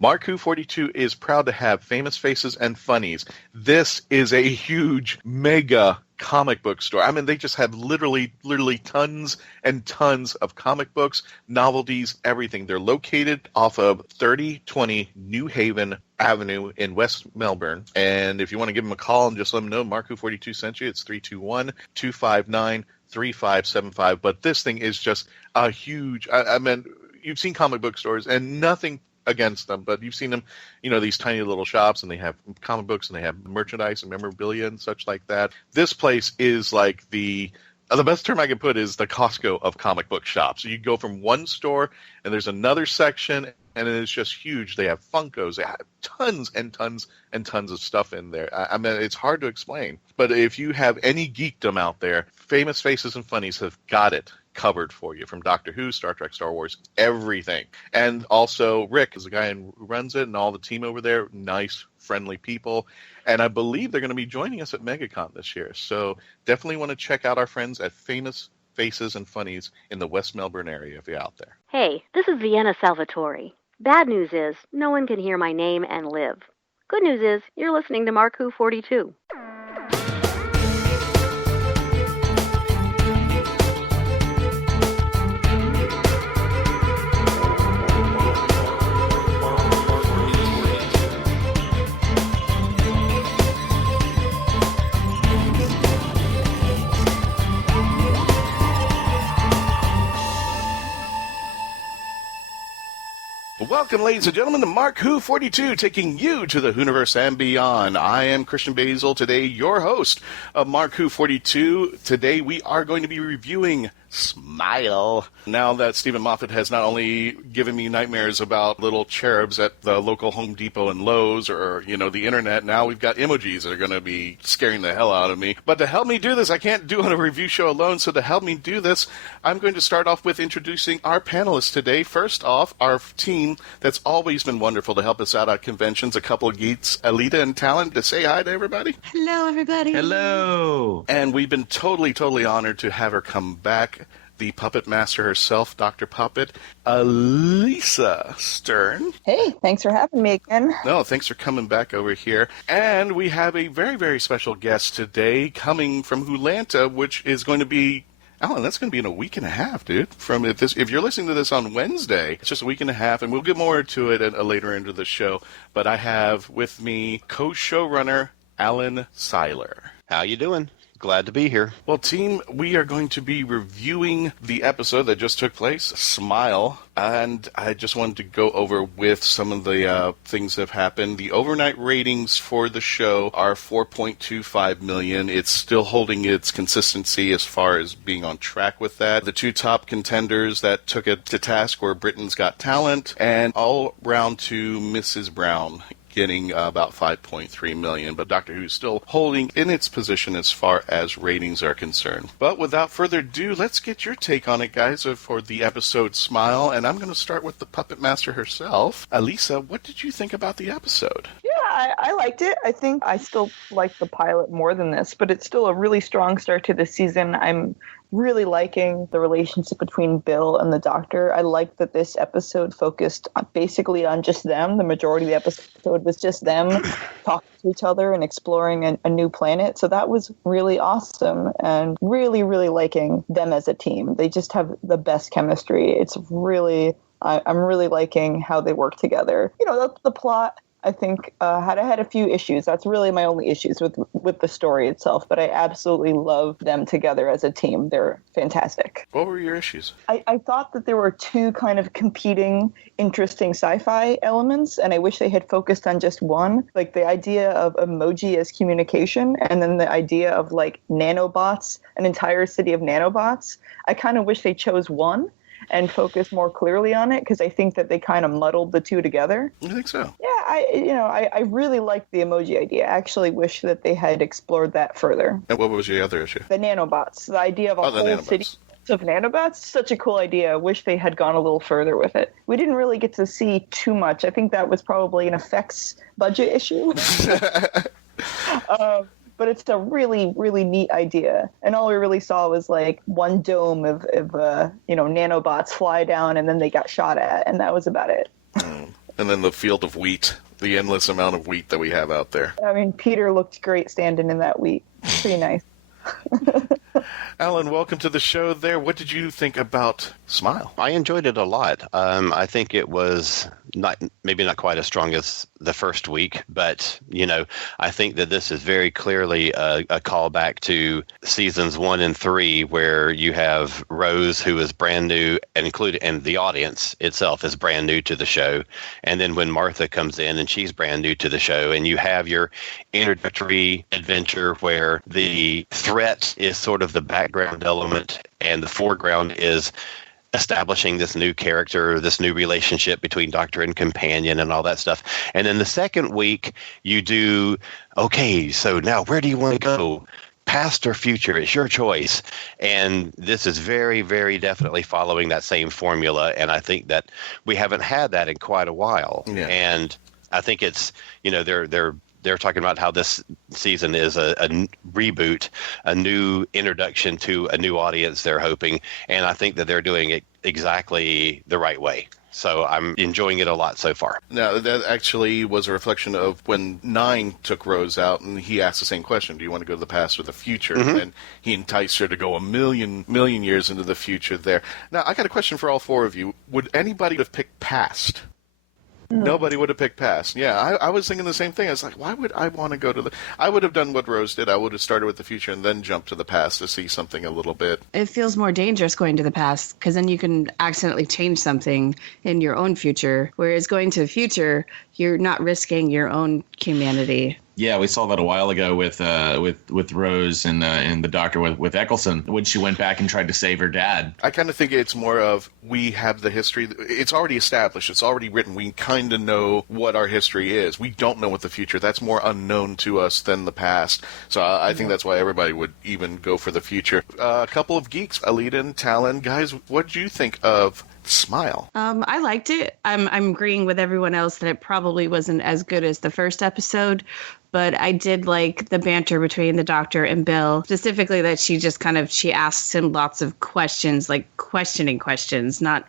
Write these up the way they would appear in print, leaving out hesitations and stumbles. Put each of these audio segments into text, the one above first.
Mark Who 42 is proud to have Famous Faces and Funnies. This is a huge, mega comic book store. I mean, they just have literally tons and tons of comic books, novelties, everything. They're located off of 3020 New Haven Avenue in West Melbourne. And if you want to give them a call and just let them know Mark Who 42 sent you, it's 321-259-3575. But this thing is just a huge, I mean, you've seen comic book stores and nothing against them, but you've seen them, these tiny little shops, and they have comic books and they have merchandise and memorabilia and such like that. This place is like the best term I can put is the Costco of comic book shops. So you go from one store and there's another section, and it's just huge. They have Funkos. They have tons and tons and tons of stuff in there. I mean, it's hard to explain. But if you have any geekdom out there, Famous Faces and Funnies have got it covered for you, from Doctor Who, Star Trek, Star Wars, everything. And also Rick is the guy who runs it, and all the team over there, nice, friendly people. And I believe they're going to be joining us at MegaCon this year. So definitely want to check out our friends at Famous Faces and Funnies in the West Melbourne area if you're out there. Hey, this is Vienna Salvatore. Bad news is, no one can hear my name and live. Good news is, you're listening to Mark Who 42. Welcome, ladies and gentlemen, to Mark Who 42, taking you to the Whoniverse and beyond. I am Christian Basil, today your host of Mark Who 42. Today we are going to be reviewing Smile. Now that Stephen Moffat has not only given me nightmares about little cherubs at the local Home Depot and Lowe's or, the internet, now we've got emojis that are going to be scaring the hell out of me. But to help me do this, I can't do it on a review show alone, so to help me do this, I'm going to start off with introducing our panelists today. First off, our team that's always been wonderful to help us out at conventions, A Couple of Geeks, Alida and Talon, to say hi to everybody. Hello, everybody. Hello. And we've been totally honored to have her come back. The puppet master herself, Dr. Puppet, Alisa Stern. Hey, thanks for having me again. No, thanks for coming back over here. And we have a very, very special guest today coming from WHOlanta, which is going to be, Alan, that's going to be in a week and a half, dude. If you're listening to this on Wednesday, it's just a week and a half, and we'll get more into it at a later end of the show. But I have with me co-showrunner Alan Siler. How you doing? Glad to be here. Well, team, we are going to be reviewing the episode that just took place, Smile, and I just wanted to go over with some of the things that have happened. The overnight ratings for the show are 4.25 million. It's still holding its consistency as far as being on track with that. The two top contenders that took it to task were Britain's Got Talent and All Round to Mrs. Brown, getting about 5.3 million, but Doctor Who's still holding in its position as far as ratings are concerned. But without further ado, let's get your take on it, guys, for the episode Smile, and I'm going to start with the puppet master herself. Alisa, what did you think about the episode? Yeah, I liked it. I think I still like the pilot more than this, but it's still a really strong start to the season. I'm really liking the relationship between Bill and the Doctor. I like that this episode focused basically on just them. The majority of the episode was just them talking to each other and exploring a new planet. So that was really awesome, and really, really liking them as a team. They just have the best chemistry. It's really, I'm really liking how they work together. The plot, I think, had a few issues. That's really my only issues with the story itself, but I absolutely love them together as a team. They're fantastic. What were your issues? I thought that there were two kind of competing, interesting sci-fi elements, and I wish they had focused on just one, like the idea of emoji as communication, and then the idea of like nanobots, an entire city of nanobots. I kind of wish they chose one and focus more clearly on it, because I think that they kind of muddled the two together. I think so. Yeah, I really liked the emoji idea. I actually wish that they had explored that further. And what was your other issue? The nanobots. The idea of a whole city of nanobots. Such a cool idea. I wish they had gone a little further with it. We didn't really get to see too much. I think that was probably an effects budget issue. But it's a really, really neat idea. And all we really saw was like one dome of nanobots fly down, and then they got shot at, and that was about it. And then the field of wheat, the endless amount of wheat that we have out there. I mean, Peter looked great standing in that wheat. Pretty nice. Alan, welcome to the show there. What did you think about Smile? I enjoyed it a lot. I think it was maybe not quite as strong as the first week, but, I think that this is very clearly a callback to seasons 1 and 3, where you have Rose, who is brand new, and the audience itself is brand new to the show. And then when Martha comes in and she's brand new to the show, and you have your introductory adventure where the threat is sort of the background element and the foreground is establishing this new character, this new relationship between Doctor and companion and all that stuff. And then the second week you do, okay, so now where do you want to go? Past or future, it's your choice. And this is very, very definitely following that same formula. And I think that we haven't had that in quite a while. Yeah. And I think it's, they're talking about how this season is a reboot, a new introduction to a new audience, they're hoping. And I think that they're doing it exactly the right way. So I'm enjoying it a lot so far. Now, that actually was a reflection of when 9 took Rose out and he asked the same question, do you want to go to the past or the future? Mm-hmm. And he enticed her to go a million years into the future there. Now, I got a question for all 4 of you. Would anybody have picked past? Nobody would have picked past. Yeah, I was thinking the same thing. I was like, why would I want to go to the... I would have done what Rose did. I would have started with the future and then jumped to the past to see something a little bit. It feels more dangerous going to the past because then you can accidentally change something in your own future. Whereas going to the future, you're not risking your own humanity. Yeah, we saw that a while ago with Rose and the Doctor with Eccleston when she went back and tried to save her dad. I kind of think it's more of we have the history. It's already established. It's already written. We kind of know what our history is. We don't know what the future. That's more unknown to us than the past. So I think that's why everybody would even go for the future. A couple of geeks, Alida and Talon. Guys, what do you think of Smile? I liked it. I'm agreeing with everyone else that it probably wasn't as good as the first episode, but I did like the banter between the Doctor and Bill, specifically that she asks him lots of questions, like questioning questions, not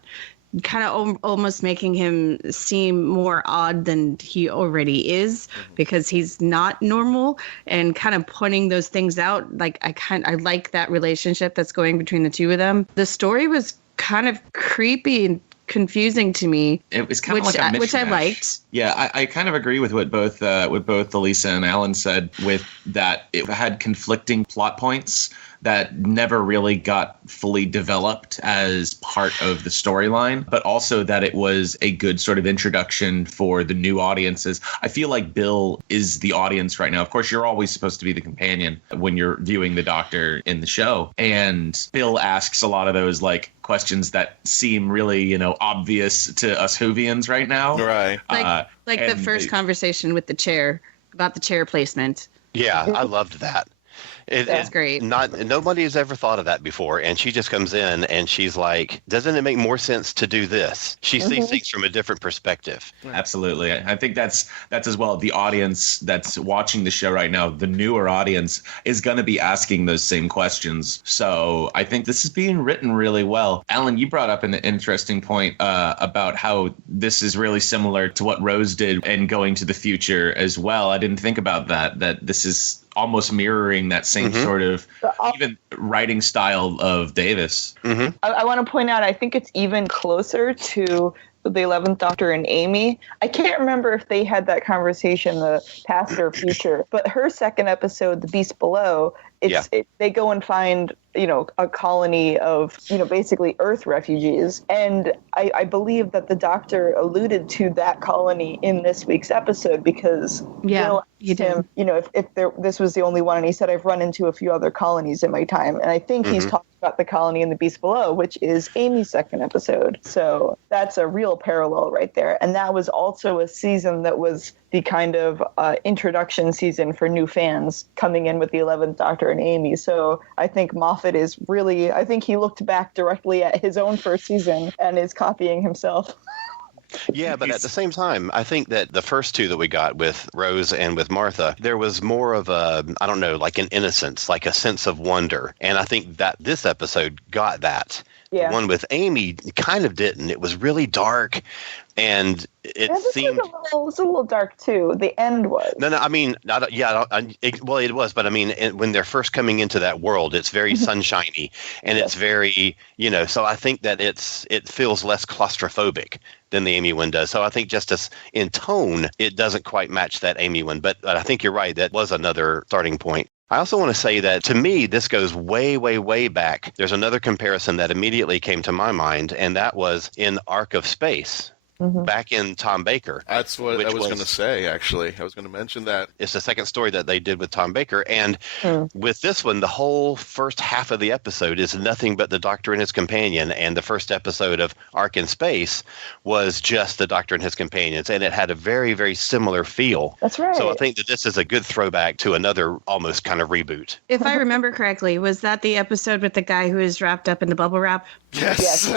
kind of almost making him seem more odd than he already is, because he's not normal, and kind of pointing those things out. Like I like that relationship that's going between the two of them. The story was kind of creepy and confusing to me. It was kind of like a mishmash. Which I liked. Yeah, I kind of agree with what both Alisa and Alan said, with that it had conflicting plot points that never really got fully developed as part of the storyline, but also that it was a good sort of introduction for the new audiences. I feel like Bill is the audience right now. Of course, you're always supposed to be the companion when you're viewing the Doctor in the show. And Bill asks a lot of those questions that seem really, obvious to us Whovians right now. Right. Like the first conversation with the chair, about the chair placement. Yeah, I loved that. That's great. Nobody has ever thought of that before, and she just comes in and she's like, "Doesn't it make more sense to do this?" She sees things from a different perspective. Absolutely, I think that's as well. The audience that's watching the show right now, the newer audience, is going to be asking those same questions. So I think this is being written really well. Alan, you brought up an interesting point about how this is really similar to what Rose did and going to the future as well. I didn't think about that this is almost mirroring that same sort of even writing style of Davis. I want to point out, I think it's even closer to the 11th Doctor and Amy. I can't remember if they had that conversation, the past or future, but her second episode, The Beast Below, they go and find, a colony of, basically Earth refugees. And I believe that the Doctor alluded to that colony in this week's episode, because Bill asked him, if this was the only one, and he said, I've run into a few other colonies in my time. And I think he's talking about the colony in The Beast Below, which is Amy's second episode. So that's a real parallel right there. And that was also a season that was the kind of introduction season for new fans coming in with the 11th Doctor and Amy. So I think Moffat is really, I think he looked back directly at his own first season and is copying himself. Yeah, but at the same time, I think that the first two that we got with Rose and with Martha, there was more of a, I don't know, like an innocence, like a sense of wonder. And I think that this episode got that. Yeah. The one with Amy kind of didn't. It was really dark, and it seemed. It was a little dark too. The end was. No, I mean, well, it was, but I mean, when they're first coming into that world, it's very sunshiny, and it's very, so I think that it feels less claustrophobic than the Amy one does. So I think just as in tone, it doesn't quite match that Amy one, but I think you're right. That was another starting point. I also want to say that to me, this goes way, way, way back. There's another comparison that immediately came to my mind, and that was in Arc of Space. Back in Tom Baker. That's what I was going to say, actually. I was going to mention that. It's the second story that they did with Tom Baker. And with this one, the whole first half of the episode is nothing but the Doctor and his companion. And the first episode of Ark in Space was just the Doctor and his companions. And it had a very, very similar feel. That's right. So I think that this is a good throwback to another almost kind of reboot. If I remember correctly, was that the episode with the guy who is wrapped up in the bubble wrap? Yes.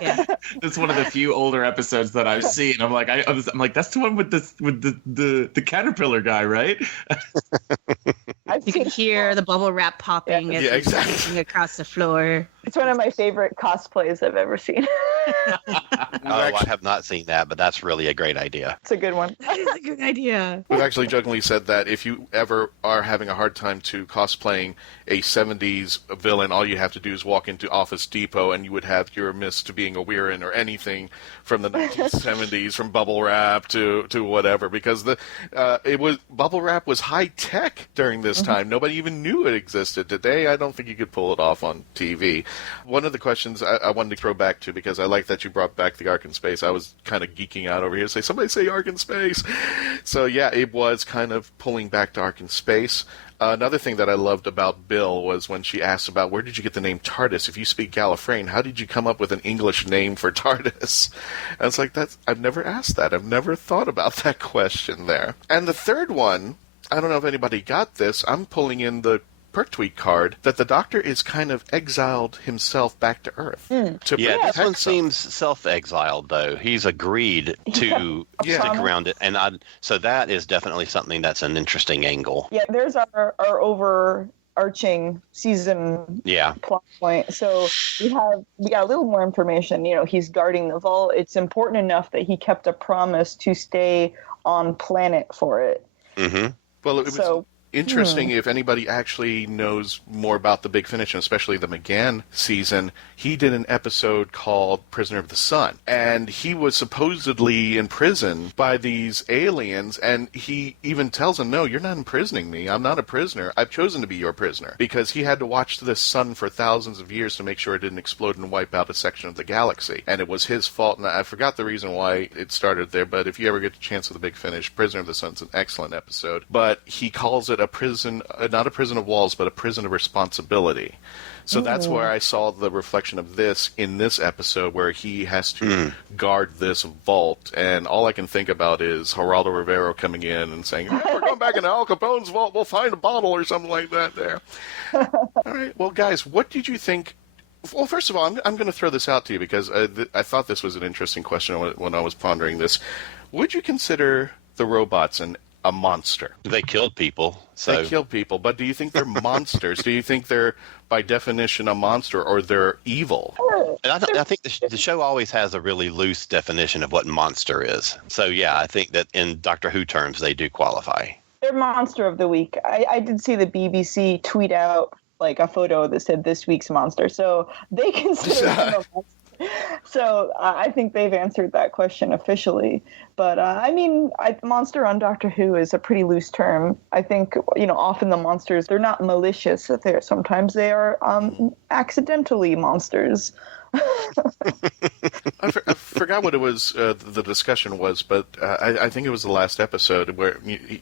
Yeah. It's one of the few older episodes that I've seen. I'm like, I'm like, that's the one with the caterpillar guy, right? You can hear the bubble wrap popping as it's exactly. across the floor. It's one of my favorite cosplays I've ever seen. I have not seen that, but that's really a great idea. It's a good one. That is a good idea. We've actually jokingly said that if you ever are having a hard time to cosplaying a 70s villain, all you have to do is walk into Office Depot and you would have your Mist being a Weirin or anything from the 1970s, from bubble wrap to whatever, because bubble wrap was high tech during this time. Nobody even knew it existed. Today, I don't think you could pull it off on TV. One of the questions I wanted to throw back to, because I like that you brought back the Ark in Space. I was kind of geeking out over here. Somebody say Ark in Space. So yeah, it was kind of pulling back to Ark in Space. Another thing that I loved about Bill was when she asked about, where did you get the name TARDIS? If you speak Gallifreyan, how did you come up with an English name for TARDIS? And it's like, I've never asked that. I've never thought about that question there. And the third one, I don't know if anybody got this. I'm pulling in the Pertwee card that the Doctor is kind of exiled himself back to Earth. This one seems self-exiled, though. He's agreed to stick around it, and so that is definitely something that's an interesting angle. Yeah, there's our overarching season plot point. So we got a little more information. He's guarding the vault. It's important enough that he kept a promise to stay on planet for it. Mm-hmm. Well, it was interesting if anybody actually knows more about the Big Finish, and especially the McGann season. He did an episode called Prisoner of the Sun, and he was supposedly imprisoned by these aliens, and he even tells them, no, you're not imprisoning me. I'm not a prisoner. I've chosen to be your prisoner, because he had to watch this sun for thousands of years to make sure it didn't explode and wipe out a section of the galaxy, and it was his fault, and I forgot the reason why it started there, but if you ever get a chance with the Big Finish, Prisoner of the Sun's an excellent episode, but he calls it a prison, not a prison of walls, but a prison of responsibility. So that's where I saw the reflection of this in this episode, where he has to guard this vault. And all I can think about is Geraldo Rivero coming in and saying, we're going back into Al Capone's vault, we'll find a bottle or something like that there. All right, well, guys, what did you think? Well, first of all, I'm going to throw this out to you, because I thought this was an interesting question when I was pondering this. Would you consider the robots a monster? They killed people. They killed people, but do you think they're monsters? Do you think they're, by definition, a monster, or they're evil? And I think the show always has a really loose definition of what monster is. So, yeah, I think that in Doctor Who terms, they do qualify. They're Monster of the Week. I did see the BBC tweet out like a photo that said this week's monster, so they consider them a monster. So I think they've answered that question officially. But monster on Doctor Who is a pretty loose term. I think, often the monsters, they're not malicious. Sometimes they are accidentally monsters. I forgot what it was, the discussion was, but I think it was the last episode where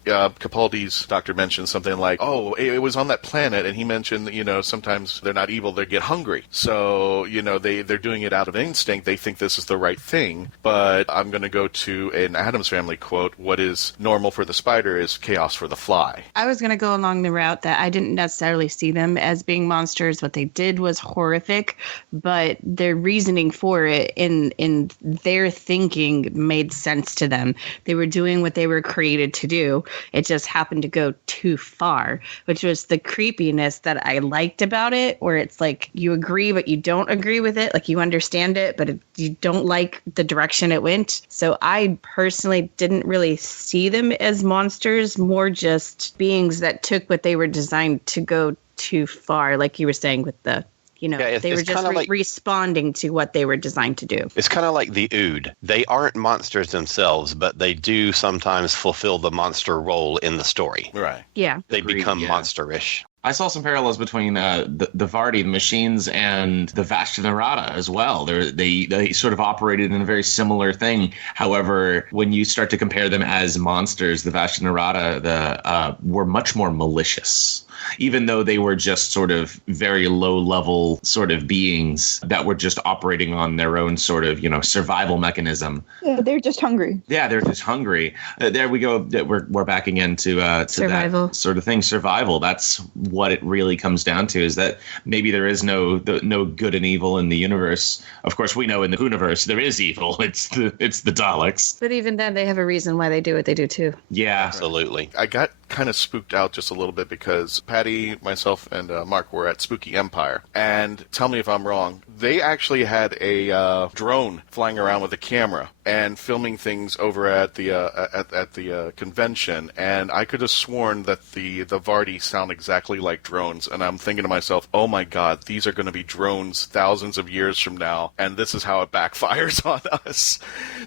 Capaldi's doctor mentioned something like, it was on that planet, and he mentioned, sometimes they're not evil, they get hungry. So, they're doing it out of instinct, they think this is the right thing, but I'm going to go to an Addams Family quote, what is normal for the spider is chaos for the fly. I was going to go along the route that I didn't necessarily see them as being monsters. What they did was horrific, but their reasoning for it in their thinking made sense to them. They were doing what they were created to do. It just happened to go too far, which was the creepiness that I liked about it, where it's like you agree but you don't agree with it, like you understand it but you don't like the direction it went. So I personally didn't really see them as monsters, more just beings that took what they were designed to go too far, like you were saying with the they were just responding to what they were designed to do. It's kind of like the Ood. They aren't monsters themselves, but they do sometimes fulfill the monster role in the story. Right. Yeah. They become monsterish. I saw some parallels between the Vardy, the machines, and the Vashta as well. They sort of operated in a very similar thing. However, when you start to compare them as monsters, the Vashta were much more malicious. Even though they were just sort of very low-level sort of beings that were just operating on their own sort of, survival mechanism. Yeah, they're just hungry. Yeah, they're just hungry. There we go. We're back again to survival. That sort of thing. Survival. That's what it really comes down to, is that maybe there is no good and evil in the universe. Of course, we know in the universe there is evil. It's the Daleks. But even then, they have a reason why they do what they do, too. Yeah. Absolutely. I got kind of spooked out just a little bit because Patty, myself, and Mark were at Spooky Empire. And tell me if I'm wrong, they actually had a drone flying around with a camera and filming things over at the convention. And I could have sworn that the Vardy sound exactly like drones. And I'm thinking to myself, oh my God, these are going to be drones thousands of years from now. And this is how it backfires on us.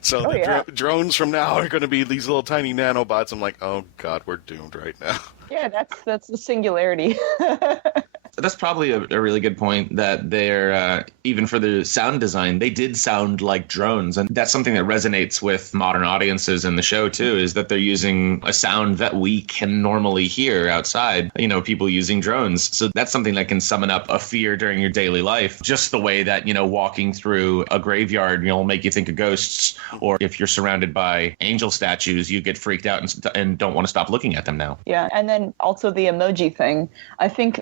So drones from now are going to be these little tiny nanobots. I'm like, oh God, we're doomed right now. Yeah, that's the singularity. That's probably a really good point, that they're, even for the sound design, they did sound like drones. And that's something that resonates with modern audiences in the show, too, is that they're using a sound that we can normally hear outside, people using drones. So that's something that can summon up a fear during your daily life, just the way that, walking through a graveyard, will make you think of ghosts. Or if you're surrounded by angel statues, you get freaked out and don't want to stop looking at them now. Yeah, and then also the emoji thing. I think,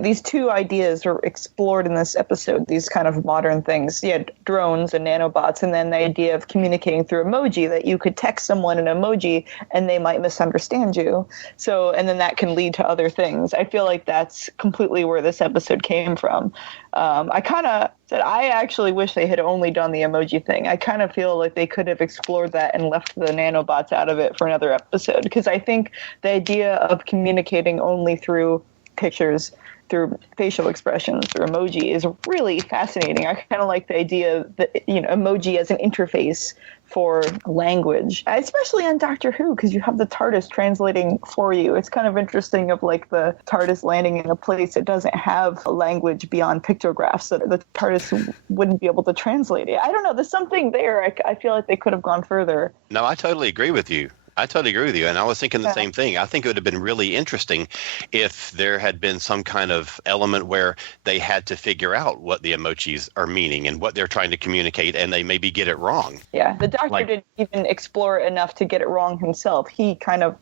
these two ideas are explored in this episode, these kind of modern things. You had drones and nanobots, and then the idea of communicating through emoji, that you could text someone an emoji and they might misunderstand you. So, and then that can lead to other things. I feel like that's completely where this episode came from. I kind of said, I actually wish they had only done the emoji thing. I kind of feel like they could have explored that and left the nanobots out of it for another episode, because I think the idea of communicating only through pictures, through facial expressions, through emoji, is really fascinating. I kind of like the idea that, emoji as an interface for language, especially on Doctor Who, because you have the TARDIS translating for you. It's kind of interesting of like the TARDIS landing in a place that doesn't have a language beyond pictographs, so the TARDIS wouldn't be able to translate it. I don't know. There's something there. I feel like they could have gone further. No, I totally agree with you. And I was thinking the same thing. I think it would have been really interesting if there had been some kind of element where they had to figure out what the emojis are meaning and what they're trying to communicate, and they maybe get it wrong. Yeah, the Doctor didn't even explore it enough to get it wrong himself. He kind of,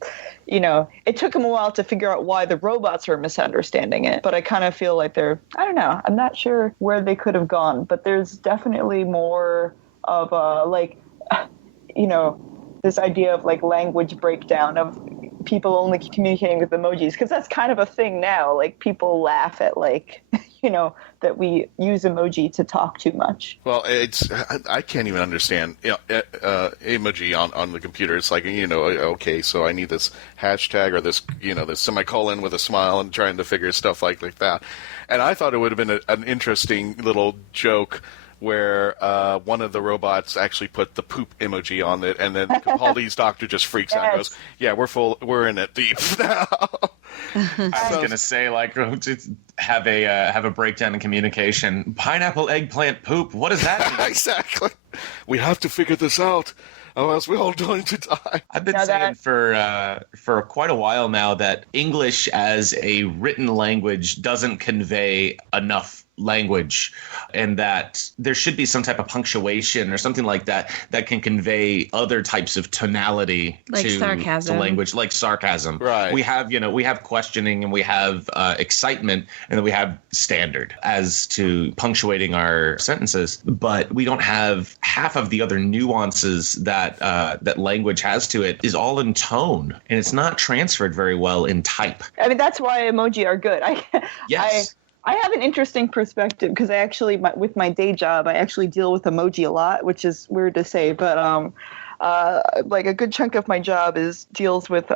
it took him a while to figure out why the robots were misunderstanding it. But I kind of feel like I don't know, I'm not sure where they could have gone, but there's definitely more of this idea of like language breakdown of people only communicating with emojis, because that's kind of a thing now. Like people laugh at that we use emoji to talk too much. Well, I can't even understand emoji on the computer. It's like, okay, so I need this hashtag or this this semicolon with a smile, and trying to figure stuff like that. And I thought it would have been an interesting little joke where one of the robots actually put the poop emoji on it, and then Capaldi's doctor just freaks out and goes, yeah, we're in it deep now. I was going to say, have a breakdown in communication. Pineapple, eggplant, poop. What does that mean? Exactly. We have to figure this out, or else we're all going to die. I've been saying for quite a while now that English as a written language doesn't convey enough language, and that there should be some type of punctuation or something like that that can convey other types of tonality Like to sarcasm. the language, like sarcasm. Right. We have questioning, and we have excitement, and then we have standard as to punctuating our sentences, but we don't have half of the other nuances that that language has to it is all in tone, and it's not transferred very well in type. I mean, that's why emoji are good. Yes. I have an interesting perspective because I actually, with my day job, I actually deal with emoji a lot, which is weird to say, but like a good chunk of my job deals with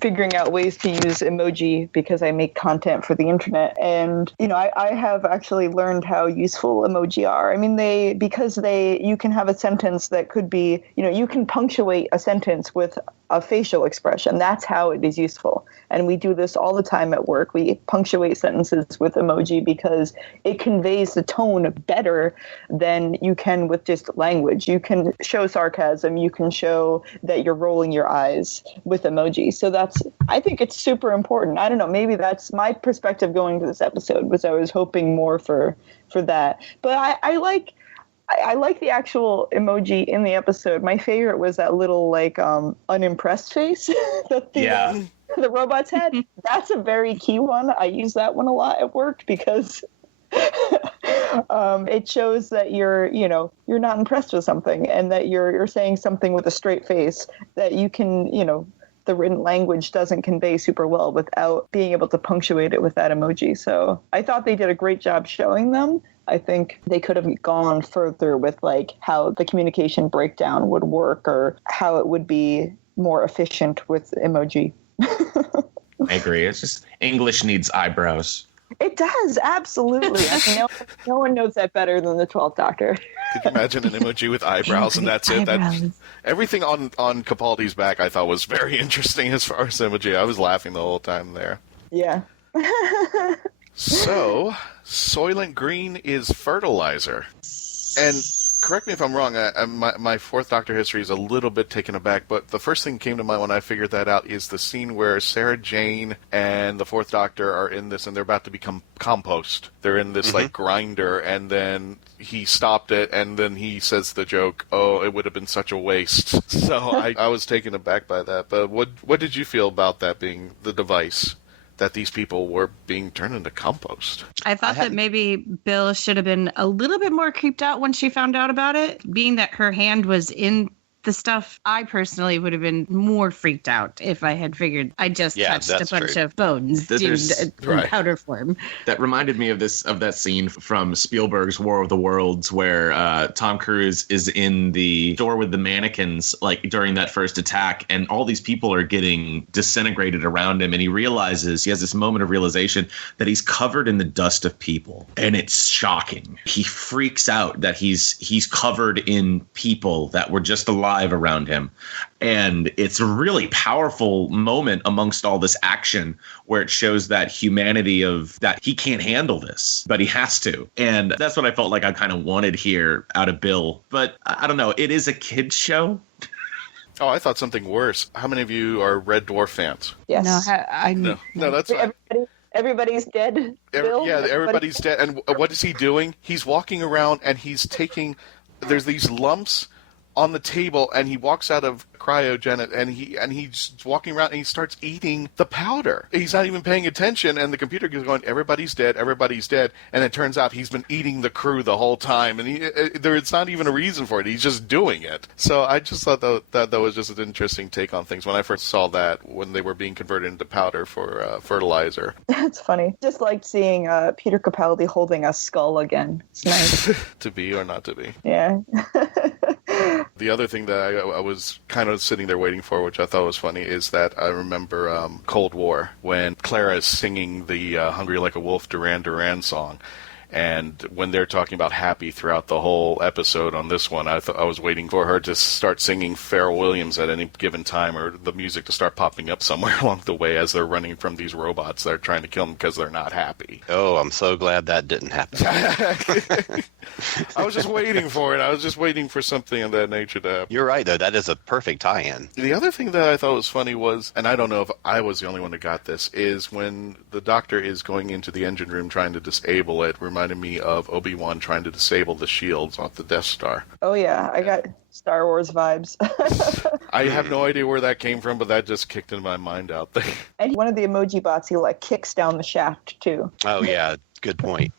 figuring out ways to use emoji because I make content for the internet. And, I have actually learned how useful emoji are. I mean, you can have a sentence that could be, you can punctuate a sentence with a facial expression. That's how it is useful. And we do this all the time at work. We punctuate sentences with emoji because it conveys the tone better than you can with just language. You can show sarcasm. You can show that you're rolling your eyes with emoji. So I think it's super important. I don't know, maybe that's my perspective going to this episode, was I was hoping more for that. But I like the actual emoji in the episode. My favorite was that little unimpressed face that the robots had. That's a very key one. I use that one a lot at work because it shows that you're not impressed with something, and that you're saying something with a straight face that you can, the written language doesn't convey super well without being able to punctuate it with that emoji. So I thought they did a great job showing them. I think they could have gone further with how the communication breakdown would work, or how it would be more efficient with emoji. I agree. It's just English needs eyebrows. It does, absolutely. I mean, no one knows that better than the 12th Doctor. Could you imagine an emoji with eyebrows and that's it? Everything on Capaldi's back I thought was very interesting as far as emoji. I was laughing the whole time there. Yeah. So, Soylent Green is Fertilizer. And correct me if I'm wrong, my Fourth Doctor history is a little bit taken aback, but the first thing that came to mind when I figured that out is the scene where Sarah Jane and the Fourth Doctor are in this, and they're about to become compost. They're in this, grinder, and then he stopped it, and then he says the joke, "Oh, it would have been such a waste." So I was taken aback by that. But what did you feel about that being the device, that these people were being turned into compost? I thought that maybe Bill should have been a little bit more creeped out when she found out about it. Being that her hand was in the stuff, I personally would have been more freaked out if I had figured I just touched a bunch of bones in powder form. That reminded me of that scene from Spielberg's War of the Worlds, where Tom Cruise is in the store with the mannequins, during that first attack, and all these people are getting disintegrated around him, and he has this moment of realization that he's covered in the dust of people, and it's shocking. He freaks out that he's covered in people that were just alive around him, and it's a really powerful moment amongst all this action where it shows that humanity of that he can't handle this, but he has to. And that's what I felt like I kind of wanted here out of Bill. But I don't know, it is a kid's show. Oh, I thought something worse. How many of you are Red Dwarf fans? Yes. No, that's fine. Everybody's dead. Bill? Everybody's dead. And what is he doing? He's walking around and he's taking, there's these lumps on the table, and he walks out of cryogenic, and he's walking around and he starts eating the powder. He's not even paying attention, and the computer is going, everybody's dead, and it turns out he's been eating the crew the whole time, and it's not even a reason for it. He's just doing it. So I just thought that was just an interesting take on things when I first saw that, when they were being converted into powder for fertilizer. That's funny. Just like seeing Peter Capaldi holding a skull again. It's nice. To be or not to be. Yeah. The other thing that I was kind of sitting there waiting for, which I thought was funny, is that I remember Cold War, when Clara is singing the Hungry Like a Wolf Duran Duran song. And when they're talking about happy throughout the whole episode on this one, I was waiting for her to start singing Pharrell Williams at any given time, or the music to start popping up somewhere along the way as they're running from these robots that are trying to kill them because they're not happy. Oh, I'm so glad that didn't happen. I was just waiting for it. I was just waiting for something of that nature to happen. You're right, though. That is a perfect tie-in. The other thing that I thought was funny was, and I don't know if I was the only one that got this, is when the Doctor is going into the engine room trying to disable it, reminded me of Obi-Wan trying to disable the shields off the Death Star. Oh, yeah. I got Star Wars vibes. I have no idea where that came from, but that just kicked into my mind out there. And one of the emoji bots, he like kicks down the shaft, too. Oh, yeah. Good point.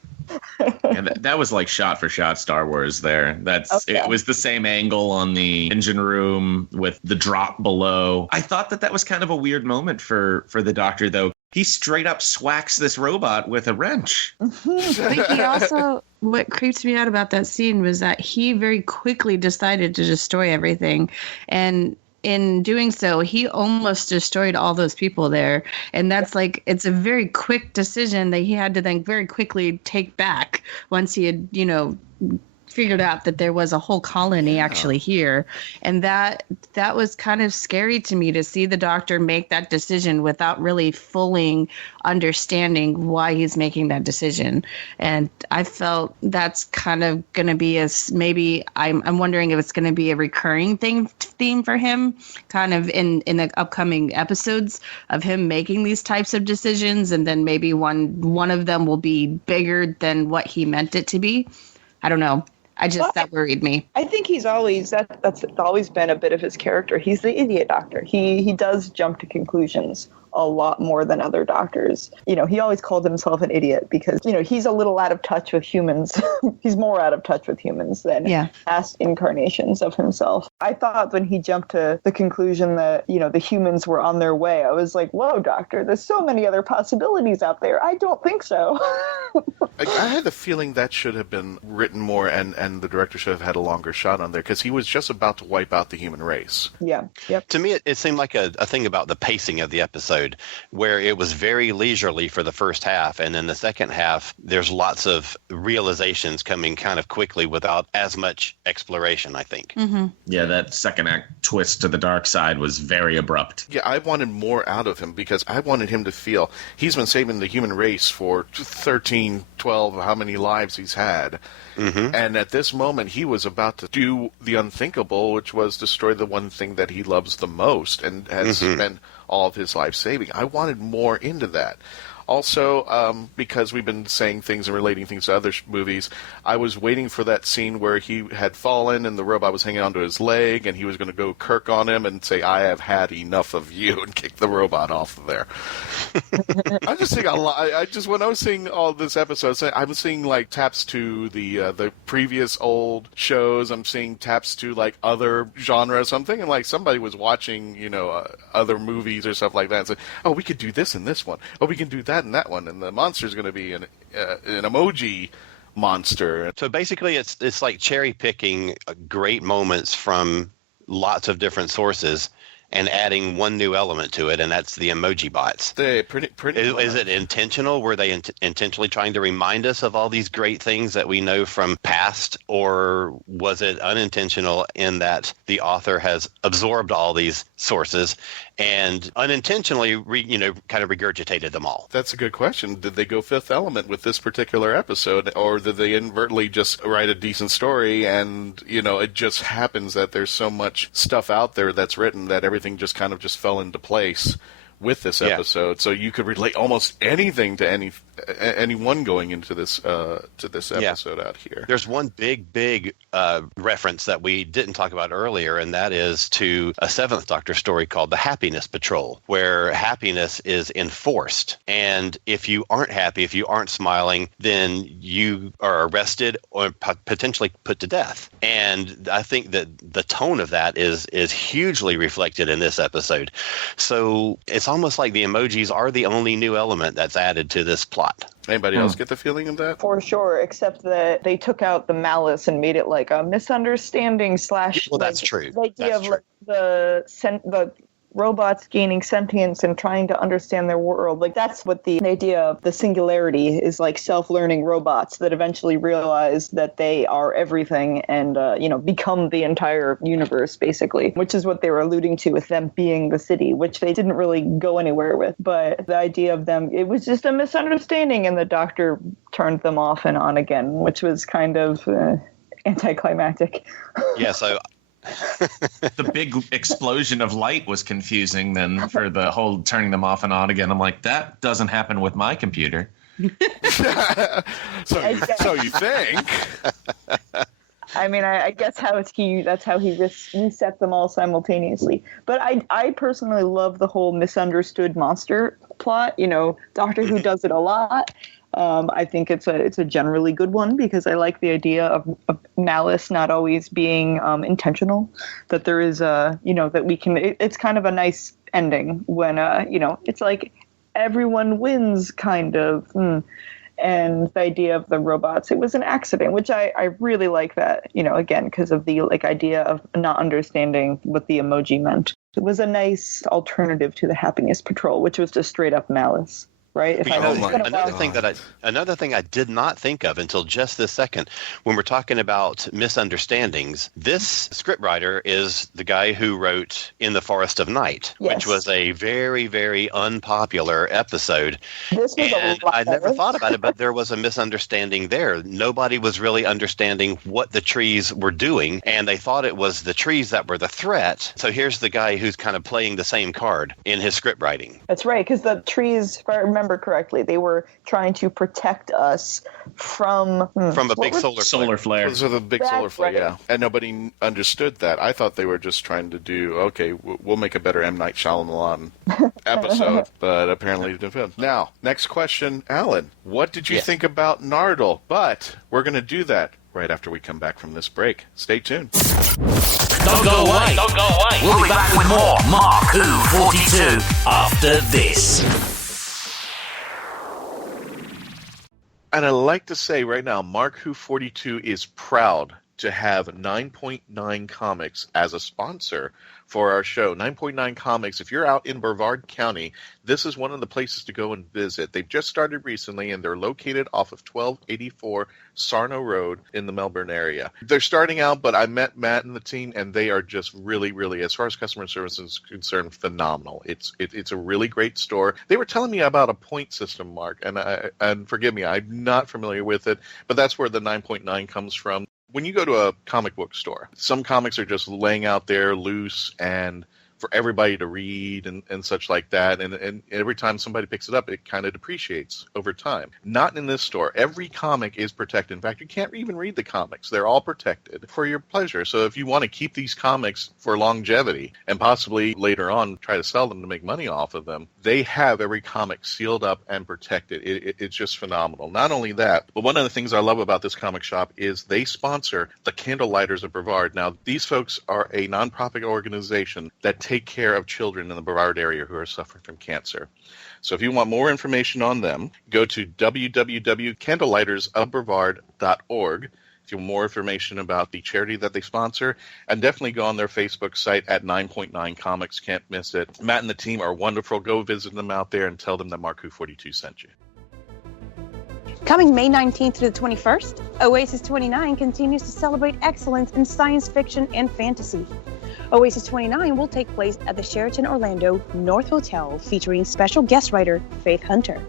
And that was like shot for shot Star Wars there. It was the same angle on the engine room with the drop below. I thought that was kind of a weird moment for the Doctor, though. He straight up swacks this robot with a wrench. But he also, what creeps me out about that scene was that he very quickly decided to destroy everything. And in doing so, he almost destroyed all those people there. And that's like, it's a very quick decision that he had to then very quickly take back once he had, figured out that there was a whole colony actually here. And that was kind of scary to me to see the Doctor make that decision without really fully understanding why he's making that decision. And I felt that's kind of going to be maybe I'm wondering if it's going to be a recurring theme for him kind of in the upcoming episodes of him making these types of decisions. And then maybe one of them will be bigger than what he meant it to be. I don't know. That worried me. I think he's always that's always been a bit of his character. He's the idiot doctor. He does jump to conclusions a lot more than other doctors. He always called himself an idiot because, he's a little out of touch with humans. He's more out of touch with humans than past incarnations of himself. I thought when he jumped to the conclusion that, the humans were on their way, I was like, whoa, Doctor, there's so many other possibilities out there. I don't think so. I had the feeling that should have been written more and the director should have had a longer shot on there because he was just about to wipe out the human race. Yeah. Yep. To me, it seemed like a thing about the pacing of the episode where it was very leisurely for the first half. And then the second half, there's lots of realizations coming kind of quickly without as much exploration, I think. Mm-hmm. Yeah, that second act twist to the dark side was very abrupt. Yeah, I wanted more out of him because I wanted him to feel he's been saving the human race for 13, 12, how many lives he's had. Mm-hmm. And at this moment, he was about to do the unthinkable, which was destroy the one thing that he loves the most and has spent all of his life saving. I wanted more into that. Also, because we've been saying things and relating things to other movies, I was waiting for that scene where he had fallen and the robot was hanging onto his leg and he was going to go Kirk on him and say, I have had enough of you, and kick the robot off of there. I just think when I was seeing all this episode, I'm seeing like taps to the previous old shows. I'm seeing taps to like other genres. I'm thinking like somebody was watching, other movies or stuff like that and said, oh, we could do this in this one. Oh, we can do that in that one. And the monster's going to be an emoji monster. So basically it's like cherry picking great moments from lots of different sources and adding one new element to it, and that's the emoji bots. Pretty. Is it intentional? Were they intentionally trying to remind us of all these great things that we know from past, or was it unintentional in that the author has absorbed all these sources and unintentionally, kind of regurgitated them all? That's a good question. Did they go Fifth Element with this particular episode, or did they inadvertently just write a decent story and, it just happens that there's so much stuff out there that's written that everything just kind of just fell into place with this episode, so you could relate almost anything to anyone going into this episode out here. There's one big reference that we didn't talk about earlier, and that is to a Seventh Doctor story called The Happiness Patrol, where happiness is enforced, and if you aren't happy, if you aren't smiling, then you are arrested or potentially put to death. And I think that the tone of that is hugely reflected in this episode. So it's almost like the emojis are the only new element that's added to this plot. Anybody else get the feeling of that? For sure, except that they took out the malice and made it like a misunderstanding / Well, that's true. The idea of like, the robots gaining sentience and trying to understand their world. Like, that's what the idea of the singularity is, like self-learning robots that eventually realize that they are everything and, become the entire universe, basically, which is what they were alluding to with them being the city, which they didn't really go anywhere with. But the idea of them, it was just a misunderstanding, and the Doctor turned them off and on again, which was kind of anticlimactic. Yeah, so The big explosion of light was confusing then for the whole turning them off and on again. I'm like, that doesn't happen with my computer. so you think? I mean, I guess that's how he reset them all simultaneously. But I personally love the whole misunderstood monster plot. Doctor Who does it a lot. I think it's a generally good one because I like the idea of malice not always being intentional. That there is that we can. It's kind of a nice ending when it's like everyone wins kind of. And the idea of the robots, it was an accident, which I really like that, again, because of the idea of not understanding what the emoji meant. It was a nice alternative to the Happiness Patrol, which was just straight up malice. Right? Another thing I did not think of until just this second, when we're talking about misunderstandings, this scriptwriter is the guy who wrote In the Forest of Night, yes. which was a very, very unpopular episode. And I never thought about it, but there was a misunderstanding there. Nobody was really understanding what the trees were doing, and they thought it was the trees that were the threat. So here's the guy who's kind of playing the same card in his script writing. That's right, because the trees, if I remember correctly, they were trying to protect us from a big solar flare. Those are the big solar flare, yeah. And nobody understood that. I thought they were just trying to do, okay, we'll make a better M. Night Shyamalan episode, but apparently it didn't. Now, next question, Alan. What did you think about Nardole? But we're going to do that right after we come back from this break. Stay tuned. Don't go away. Don't go away. We'll be back with more Mark Who 42 after this. And I'd like to say right now, Mark Who 42 is proud to have 9.9 Comics as a sponsor for our show. 9.9 Comics, if you're out in Brevard County, this is one of the places to go and visit. They've just started recently, and they're located off of 1284 Sarno Road in the Melbourne area. They're starting out, but I met Matt and the team, and they are just really, really, as far as customer service is concerned, phenomenal. It's a really great store. They were telling me about a point system, Mark, and forgive me, I'm not familiar with it, but that's where the 9.9 comes from. When you go to a comic book store, some comics are just laying out there loose and for everybody to read and such like that. And every time somebody picks it up, it kind of depreciates over time. Not in this store. Every comic is protected. In fact, you can't even read the comics. They're all protected for your pleasure. So if you want to keep these comics for longevity and possibly later on try to sell them to make money off of them, they have every comic sealed up and protected. It's just phenomenal. Not only that, but one of the things I love about this comic shop is they sponsor the Candlelighters of Brevard. Now, these folks are a nonprofit organization that take care of children in the Brevard area who are suffering from cancer. So if you want more information on them, go to www.candlelightersofbrevard.org. If you want more information about the charity that they sponsor, and definitely go on their Facebook site at 9.9 Comics. Can't miss it. Matt and the team are wonderful. Go visit them out there and tell them that Mark Who 42 sent you. Coming May 19th to the 21st, Oasis 29 continues to celebrate excellence in science fiction and fantasy. Oasis 29 will take place at the Sheraton Orlando North Hotel, featuring special guest writer Faith Hunter.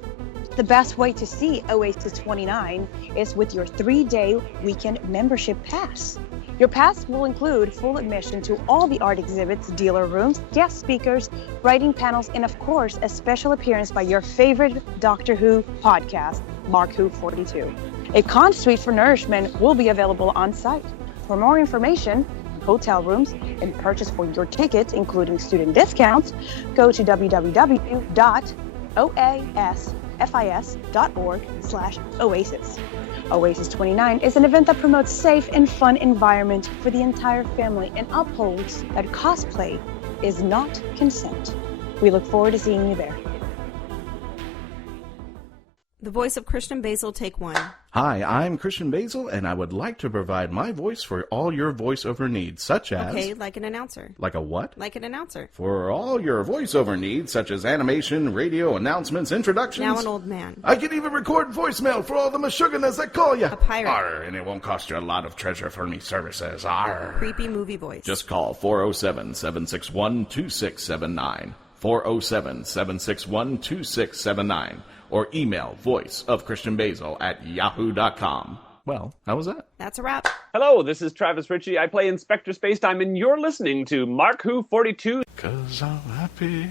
The best way to see Oasis 29 is with your 3-day weekend membership pass. Your pass will include full admission to all the art exhibits, dealer rooms, guest speakers, writing panels, and of course, a special appearance by your favorite Doctor Who podcast, Mark Who 42. A con suite for nourishment will be available on site. For more information, hotel rooms, and purchase for your tickets, including student discounts, go to www.oasfis.org/oasis. Oasis 29 is an event that promotes safe and fun environment for the entire family and upholds that cosplay is not consent. We look forward to seeing you there. The voice of Christian Basil, take one. Hi, I'm Christian Basil, and I would like to provide my voice for all your voiceover needs, such as... Okay, like an announcer. Like a what? Like an announcer. For all your voiceover needs, such as animation, radio, announcements, introductions... Now an old man. I can even record voicemail for all the Meshuggahs that call you. A pirate. Arr, and it won't cost you a lot of treasure for me services. Arr. Creepy movie voice. Just call 407-761-2679. 407-761-2679. Or email voiceofchristianbasil@yahoo.com. Well, how was that? That's a wrap. Hello, this is Travis Ritchie. I play Inspector Spacetime, and you're listening to Mark Who 42. 'Cause I'm happy.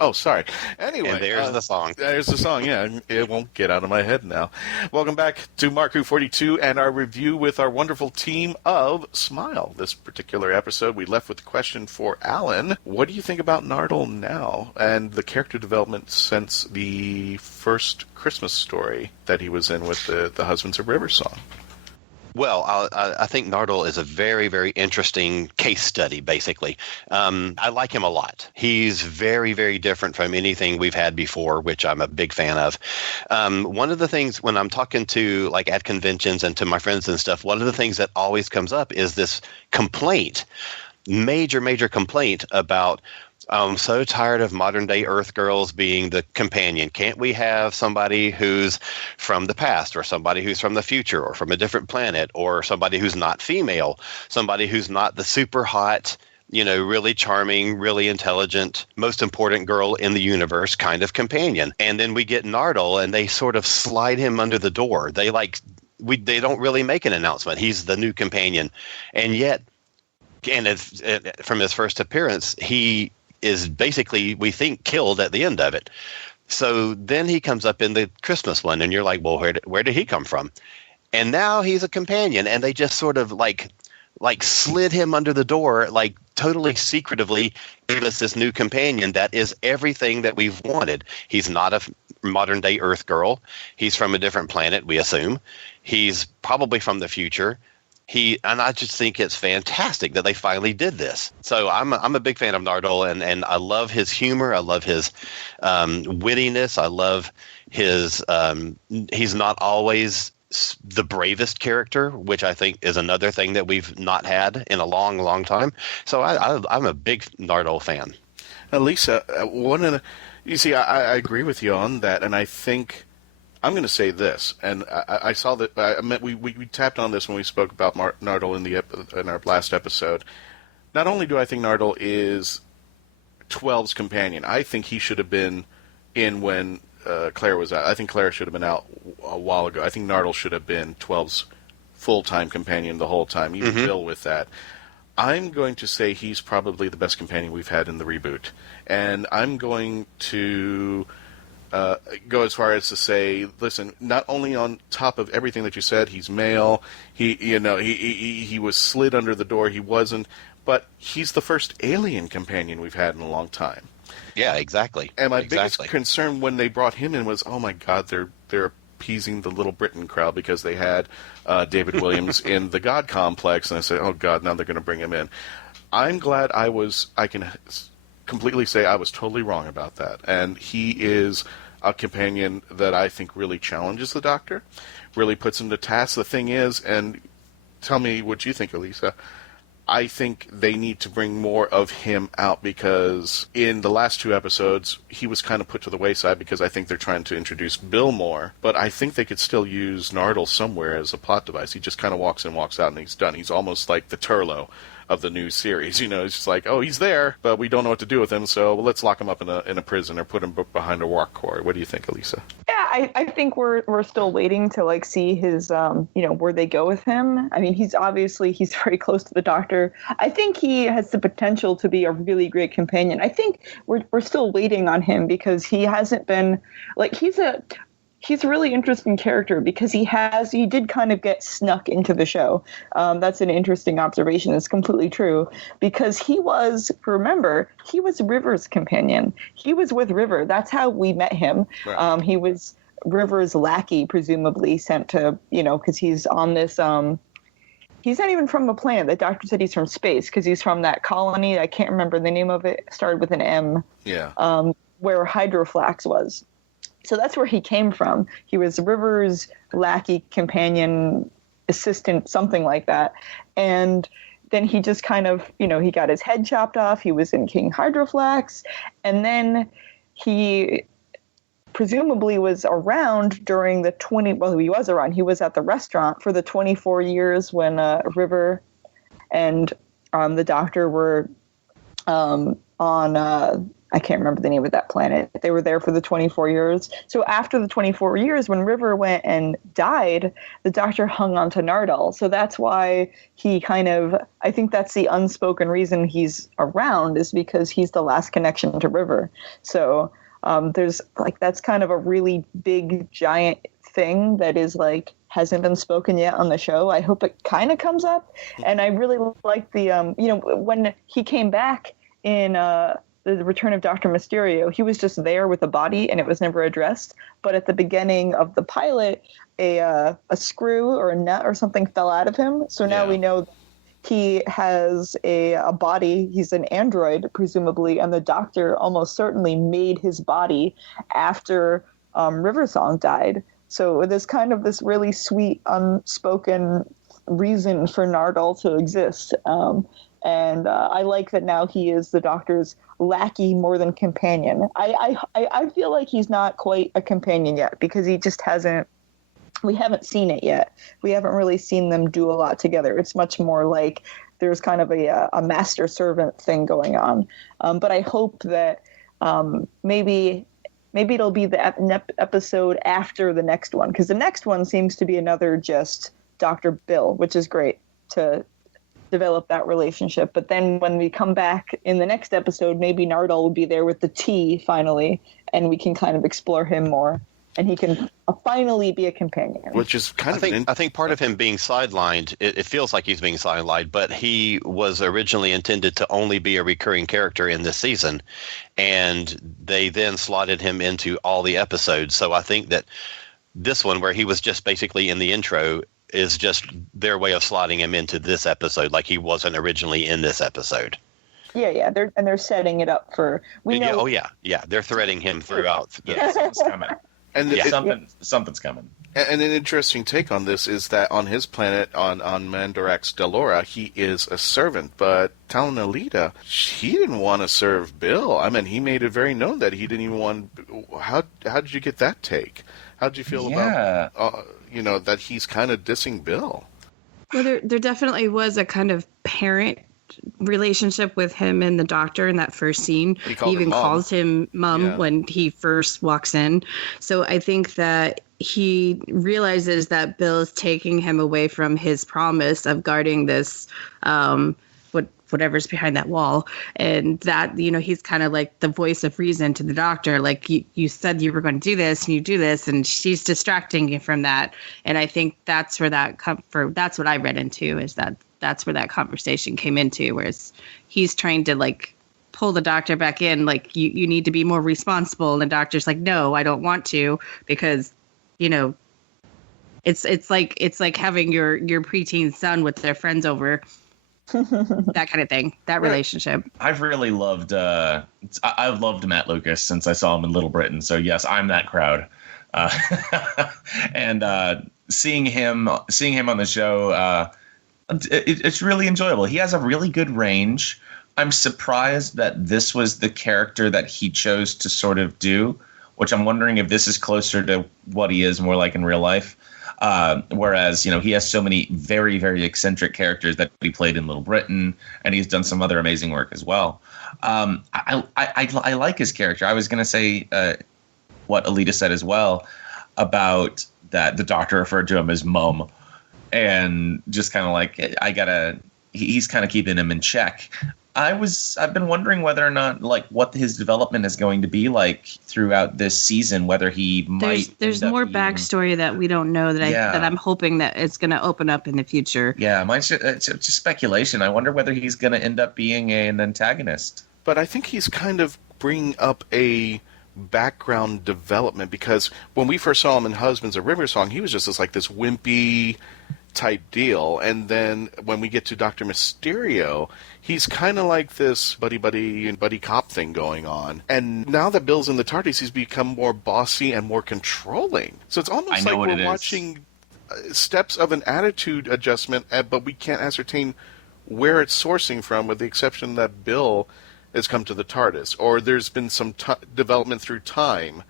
Oh, sorry. Anyway. And there's the song. There's the song, yeah. It won't get out of my head now. Welcome back to Mark Who 42 and our review with our wonderful team of Smile. This particular episode, we left with the question for Alan. What do you think about Nardole now and the character development since the first Christmas story that he was in with the Husbands of River song? Well, I think Nardole is a very, very interesting case study, basically. I like him a lot. He's very, very different from anything we've had before, which I'm a big fan of. One of the things when I'm talking to, like, at conventions and to my friends and stuff, one of the things that always comes up is this complaint, major, major complaint about, I'm so tired of modern day Earth girls being the companion. Can't we have somebody who's from the past or somebody who's from the future or from a different planet or somebody who's not female, somebody who's not the super hot, really charming, really intelligent, most important girl in the universe kind of companion? And then we get Nardole and they sort of slide him under the door. They don't really make an announcement. He's the new companion. And yet, from his first appearance, he is basically, we think, killed at the end of it. So then he comes up in the Christmas one, and you're like, well, where did he come from? And now he's a companion, and they just sort of like slid him under the door, like totally secretively gave us this new companion that is everything that we've wanted. He's not a modern day Earth girl. He's from a different planet, we assume. He's probably from the future. And I just think it's fantastic that they finally did this. So I'm a big fan of Nardole, and I love his humor. I love his wittiness. I love his he's not always the bravest character, which I think is another thing that we've not had in a long, long time. So I'm a big Nardole fan. Alisa, I agree with you on that, and I think I'm going to say this, and I saw that we tapped on this when we spoke about Nardole in our last episode. Not only do I think Nardole is 12's companion, I think he should have been in when Claire was out. I think Claire should have been out a while ago. I think Nardole should have been 12's full-time companion the whole time, even Bill with that. I'm going to say he's probably the best companion we've had in the reboot, and I'm going to go as far as to say, listen, not only on top of everything that you said, he's male, he was slid under the door, he wasn't, but he's the first alien companion we've had in a long time. Yeah, exactly. And my biggest concern when they brought him in was, oh my God, they're appeasing the Little Britain crowd because they had David Williams in the God Complex, and I said, oh God, now they're going to bring him in. I'm glad I can completely say I was totally wrong about that, and he is a companion that I think really challenges the Doctor, really puts him to task. The thing is, and tell me what you think, Alisa, I think they need to bring more of him out because in the last two episodes, he was kind of put to the wayside because I think they're trying to introduce Bill more, but I think they could still use Nardole somewhere as a plot device. He just kind of walks in, walks out, and he's done. He's almost like the Turlo of the new series. It's just like, oh, he's there, but we don't know what to do with him, so let's lock him up in a prison or put him behind a rock quarry. What do you think, Alisa? Yeah, I think we're still waiting to see his where they go with him. I mean, he's very close to the Doctor. I think he has the potential to be a really great companion. I think we're still waiting on him because he hasn't been he's a really interesting character because he did kind of get snuck into the show. That's an interesting observation. It's completely true because he was River's companion. He was with River. That's how we met him. Right. He was River's lackey, presumably sent to, because he's on this, he's not even from the planet. The Doctor said he's from space because he's from that colony. I can't remember the name of it. It started with an M. Yeah. Where Hydroflax was. So that's where he came from. He was River's lackey, companion, assistant, something like that. And then he just kind of, he got his head chopped off. He was in King Hydroflax. And then he presumably was around during the he was around. He was at the restaurant for the 24 years when River and the Doctor were on, I can't remember the name of that planet. They were there for the 24 years. So after the 24 years, when River went and died, the Doctor hung on to Nardal. So that's why he I think that's the unspoken reason he's around, is because he's the last connection to River. So there's that's kind of a really big, giant thing that is hasn't been spoken yet on the show. I hope it kind of comes up. And I really like the, when he came back in the Return of Dr. Mysterio, he was just there with a body and it was never addressed. But at the beginning of the pilot, a screw or a nut or something fell out of him. So now we know he has a body. He's an android, presumably, and the Doctor almost certainly made his body after Riversong died. So there's kind of this really sweet, unspoken reason for Nardal to exist. And I like that now he is the Doctor's lackey more than companion. I feel like he's not quite a companion yet because he just hasn't. We haven't seen it yet. We haven't really seen them do a lot together. It's much more like there's kind of a master servant thing going on. But I hope that maybe it'll be the episode after the next one, because the next one seems to be another just Dr. Bill, which is great to develop that relationship. But then when we come back in the next episode, maybe Nardal will be there with the tea finally, and we can kind of explore him more, and he can finally be a companion. Which is kind of I think part of him being sidelined, it feels like he's being sidelined, but he was originally intended to only be a recurring character in this season, and they then slotted him into all the episodes. So I think that this one, where he was just basically in the intro, is just their way of slotting him into this episode, like he wasn't originally in this episode. Yeah, they're setting it up for. They're threading him throughout. Something's coming. And something's coming. And an interesting take on this is that on his planet, on Mandorax Delora, he is a servant. But Talon Alida, he didn't want to serve Bill. I mean, he made it very known that he didn't even want. How did you get that take? How did you feel about that he's kind of dissing Bill? Well, there definitely was a kind of parent relationship with him and the Doctor in that first scene. He even calls him Mom when he first walks in. So I think that he realizes that Bill is taking him away from his promise of guarding this whatever's behind that wall, and that he's kind of like the voice of reason to the Doctor, like you said you were going to do this and you do this, and she's distracting you from that. And I think that's where that's what I read into, is that's where that conversation came into, whereas he's trying to pull the Doctor back in, you need to be more responsible, and the Doctor's like, no, I don't want to, because it's like having your preteen son with their friends over. That kind of thing, that relationship. I've really loved I've loved Matt Lucas since I saw him in Little Britain, so yes, I'm that crowd. And seeing him on the show, it's really enjoyable. He has a really good range. I'm surprised that this was the character that he chose to sort of do, which I'm wondering if this is closer to what he is more like in real life. Whereas, he has so many very, very eccentric characters that he played in Little Britain, and he's done some other amazing work as well. I like his character. I was going to say what Alida said as well about that the Doctor referred to him as Mum, and just kind of he's kind of keeping him in check. I've been wondering whether or not what his development is going to be like throughout this season, whether he might. There's more backstory that we don't know that I'm hoping that it's going to open up in the future. Yeah, it's just speculation. I wonder whether he's going to end up being an antagonist. But I think he's kind of bringing up a background development, because when we first saw him in Husbands of Riversong, he was just this wimpy type deal. And then when we get to Dr. Mysterio, he's kind of like this buddy cop thing going on. And now that Bill's in the TARDIS, he's become more bossy and more controlling. So it's almost like we're watching steps of an attitude adjustment, but we can't ascertain where it's sourcing from, with the exception that Bill has come to the TARDIS, or there's been some development through time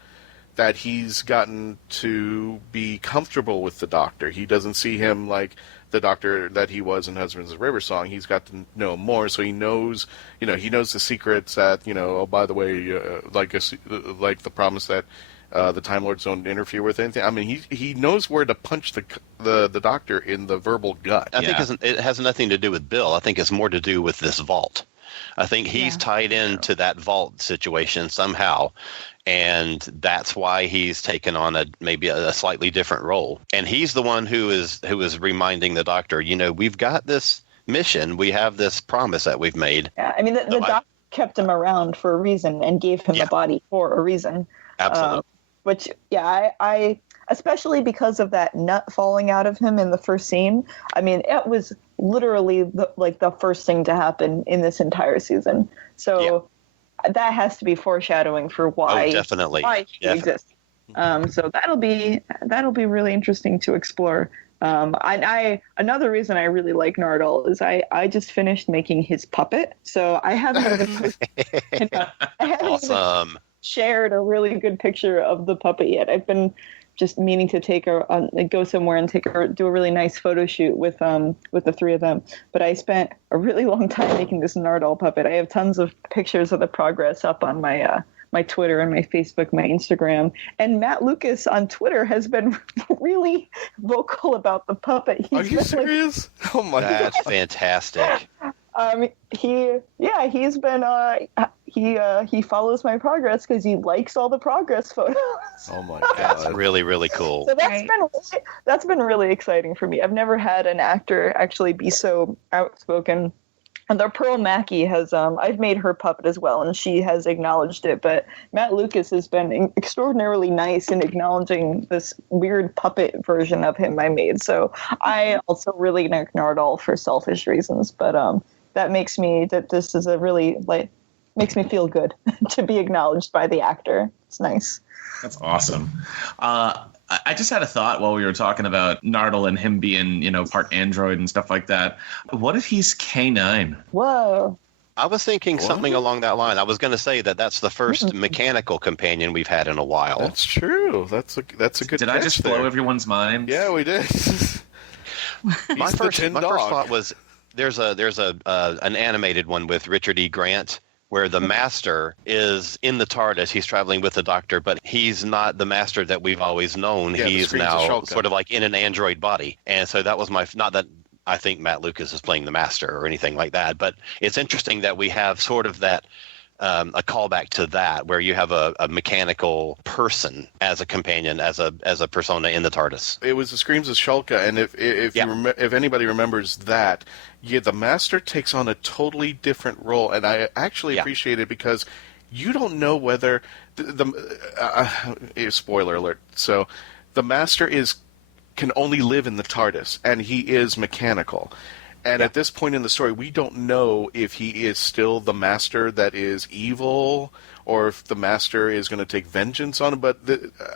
that he's gotten to be comfortable with the Doctor. He doesn't see him like the Doctor that he was in Husbands of River Song. He's got to know more, so he knows, he knows the secrets that, oh, by the way, like the promise that the Time Lords don't interfere with anything. I mean, he knows where to punch the Doctor in the verbal gut. I think it has nothing to do with Bill. I think it's more to do with this vault. I think he's tied into that vault situation somehow, and that's why he's taken on maybe a slightly different role. And he's the one who is reminding the Doctor, we've got this mission, we have this promise that we've made. Yeah, I mean, the Doctor kept him around for a reason and gave him a body for a reason. Absolutely. Which, I especially because of that nut falling out of him in the first scene. I mean, it was literally the first thing to happen in this entire season. So that has to be foreshadowing for why he exists. So that'll be really interesting to explore. Another reason I really like Nardole is I just finished making his puppet, so I haven't even shared a really good picture of the puppet yet. I've been just meaning to go somewhere and do a really nice photo shoot with the three of them. But I spent a really long time making this Nardole puppet. I have tons of pictures of the progress up on my my Twitter and my Facebook, my Instagram. And Matt Lucas on Twitter has been really vocal about the puppet. Are you serious? Oh my God. That's fantastic. He's been he follows my progress because he likes all the progress photos. Oh my God, that's really, really cool. So that's been really exciting for me. I've never had an actor actually be so outspoken. And the Pearl Mackie has I've made her puppet as well, and she has acknowledged it. But Matt Lucas has been extraordinarily nice in acknowledging this weird puppet version of him I made. So I also really like Nardole for selfish reasons, but makes me feel good to be acknowledged by the actor. It's nice. That's awesome. I just had a thought while we were talking about Nardole and him being, part android and stuff like that. What if he's K9? Whoa. I was thinking something along that line. I was going to say that's the first mechanical companion we've had in a while. That's true. That's a good. Did I just blow everyone's mind? Yeah, we did. my first thought was there's an animated one with Richard E. Grant, where the Master is in the TARDIS. He's traveling with the Doctor, but he's not the Master that we've always known. Yeah, he's now sort of like in an android body. And so that was not that I think Matt Lucas is playing the Master or anything like that, but it's interesting that we have sort of that, a callback to that, where you have a mechanical person as a companion, as a persona in the TARDIS. It was the Screams of Shulka, and if anybody remembers that, the Master takes on a totally different role, and I actually appreciate it because you don't know whether spoiler alert. So the Master can only live in the TARDIS, and he is mechanical. And at this point in the story, we don't know if he is still the Master that is evil, or if the Master is going to take vengeance on him. But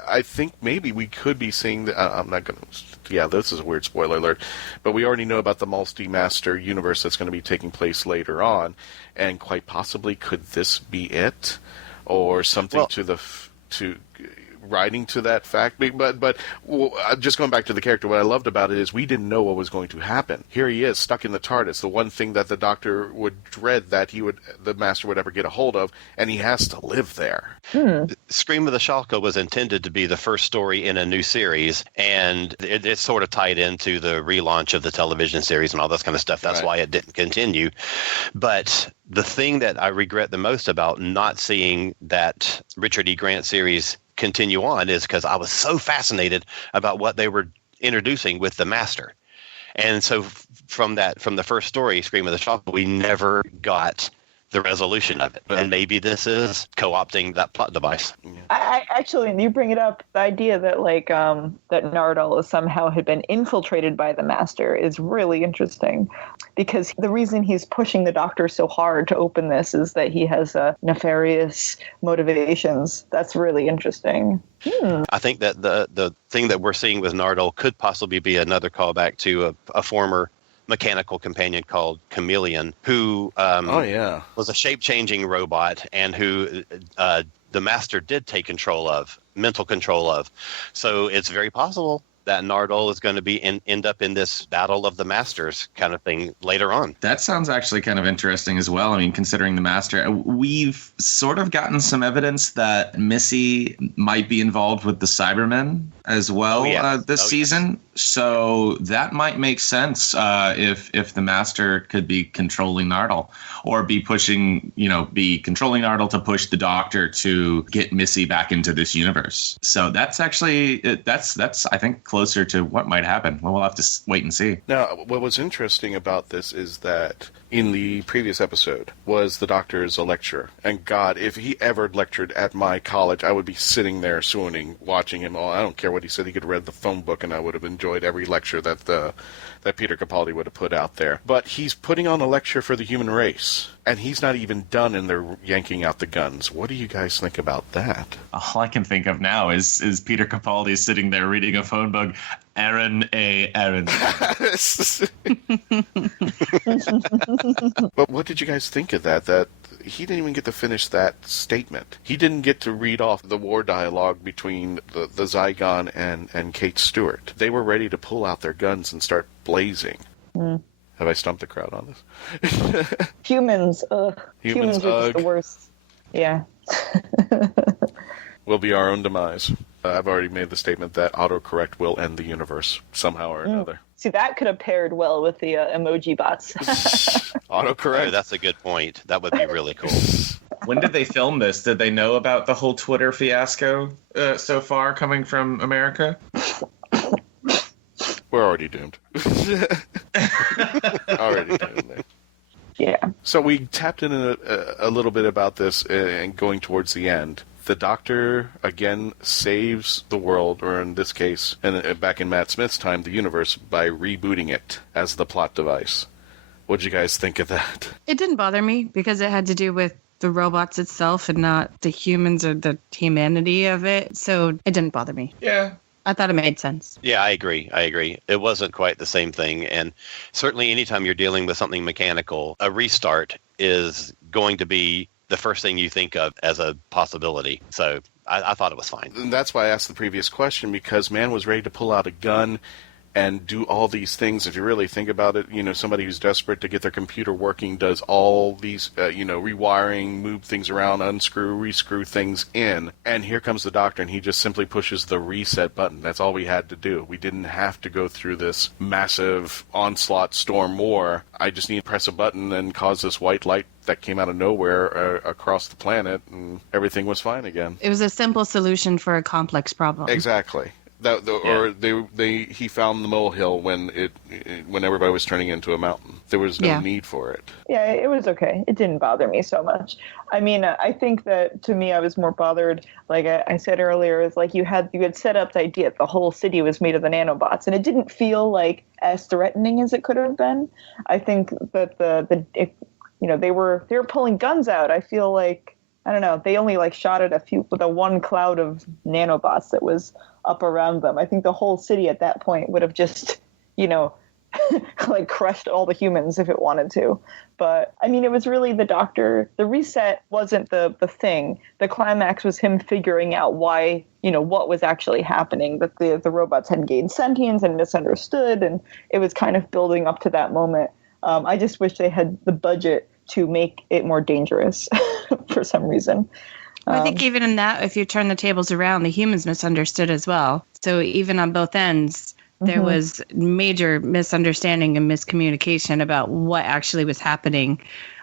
I think maybe we could be seeing I'm not going to. Yeah, this is a weird spoiler alert. But we already know about the multi-Master universe that's going to be taking place later on, and quite possibly, could this be it, or something to writing to that fact? But just going back to the character, what I loved about it is we didn't know what was going to happen. Here he is, stuck in the TARDIS, the one thing that the Doctor would dread that the Master would ever get a hold of, and he has to live there. Scream of the Shalka was intended to be the first story in a new series, and it's sort of tied into the relaunch of the television series and all this kind of stuff. That's why it didn't continue. But the thing that I regret the most about not seeing that Richard E. Grant series continue on is because I was so fascinated about what they were introducing with the Master. And so from the first story, Scream of the Shalka, we never got the resolution of it. And maybe this is co-opting that plot device. I actually, and you bring it up, the idea that that Nardal somehow had been infiltrated by the Master is really interesting, because the reason he's pushing the Doctor so hard to open this is that he has nefarious motivations. That's really interesting. I think that the thing that we're seeing with Nardal could possibly be another callback to a former mechanical companion called Chameleon, who was a shape-changing robot, and who the Master did take mental control of. So it's very possible that Nardal is going to be end up in this battle of the Masters kind of thing later on. That sounds actually kind of interesting as well. I mean, considering the Master, we've sort of gotten some evidence that Missy might be involved with the Cybermen as well this season. Yes. So that might make sense if the Master could be controlling Nardal, or be controlling Nardal to push the Doctor to get Missy back into this universe. So that's actually that's I think closer to what might happen. Well, we'll have to wait and see. Now, what was interesting about this is that in the previous episode was the Doctor's a lecturer. And God, if he ever lectured at my college, I would be sitting there swooning, watching him. I don't care what he said. He could read the phone book, and I would have enjoyed every lecture that Peter Capaldi would have put out there. But he's putting on a lecture for the human race, and he's not even done, and they're yanking out the guns. What do you guys think about that? All I can think of now is Peter Capaldi sitting there reading a phone book. Aaron A. Aaron. But what did you guys think of that? That he didn't even get to finish that statement. He didn't get to read off the war dialogue between the Zygon and Kate Stewart. They were ready to pull out their guns and start blazing. Have I stumped the crowd on this? Humans are just the worst. Yeah. Will be our own demise. I've already made the statement that autocorrect will end the universe somehow or another. See, that could have paired well with the emoji bots. Autocorrect. Oh, that's a good point. That would be really cool. When did they film this? Did they know about the whole Twitter fiasco so far coming from America? We're already doomed. Already doomed. Yeah. So we tapped in a little bit about this and going towards the end. The Doctor, again, saves the world, or in this case, and back in Matt Smith's time, the universe, by rebooting it as the plot device. What did you guys think of that? It didn't bother me because it had to do with the robots itself and not the humans or the humanity of it. So it didn't bother me. Yeah. I thought it made sense. Yeah, I agree. It wasn't quite the same thing. And certainly anytime you're dealing with something mechanical, a restart is going to be the first thing you think of as a possibility. So I thought it was fine. And that's why I asked the previous question, because man was ready to pull out a gun and do all these things. If you really think about it, somebody who's desperate to get their computer working does all these, rewiring, move things around, unscrew, rescrew things in. And here comes the Doctor, and he just simply pushes the reset button. That's all we had to do. We didn't have to go through this massive onslaught storm war. I just need to press a button and cause this white light that came out of nowhere across the planet, and everything was fine again. It was a simple solution for a complex problem. Exactly. He found the molehill when everybody was turning into a mountain. There was no need for it. Yeah, it was okay. It didn't bother me so much. I mean, I think that to me, I was more bothered. Like I said earlier, is like you had set up the idea that the whole city was made of the nanobots, and it didn't feel like as threatening as it could have been. I think that they were pulling guns out. I feel like, I don't know, they only shot at the one cloud of nanobots that was up around them. I think the whole city at that point would have just, crushed all the humans if it wanted to. But I mean, it was really the Doctor. The reset wasn't the thing. The climax was him figuring out why, what was actually happening, that the robots had gained sentience and misunderstood. And it was kind of building up to that moment. I just wish they had the budget to make it more dangerous for some reason. I think even in that, if you turn the tables around, the humans misunderstood as well. So even on both ends, there was major misunderstanding and miscommunication about what actually was happening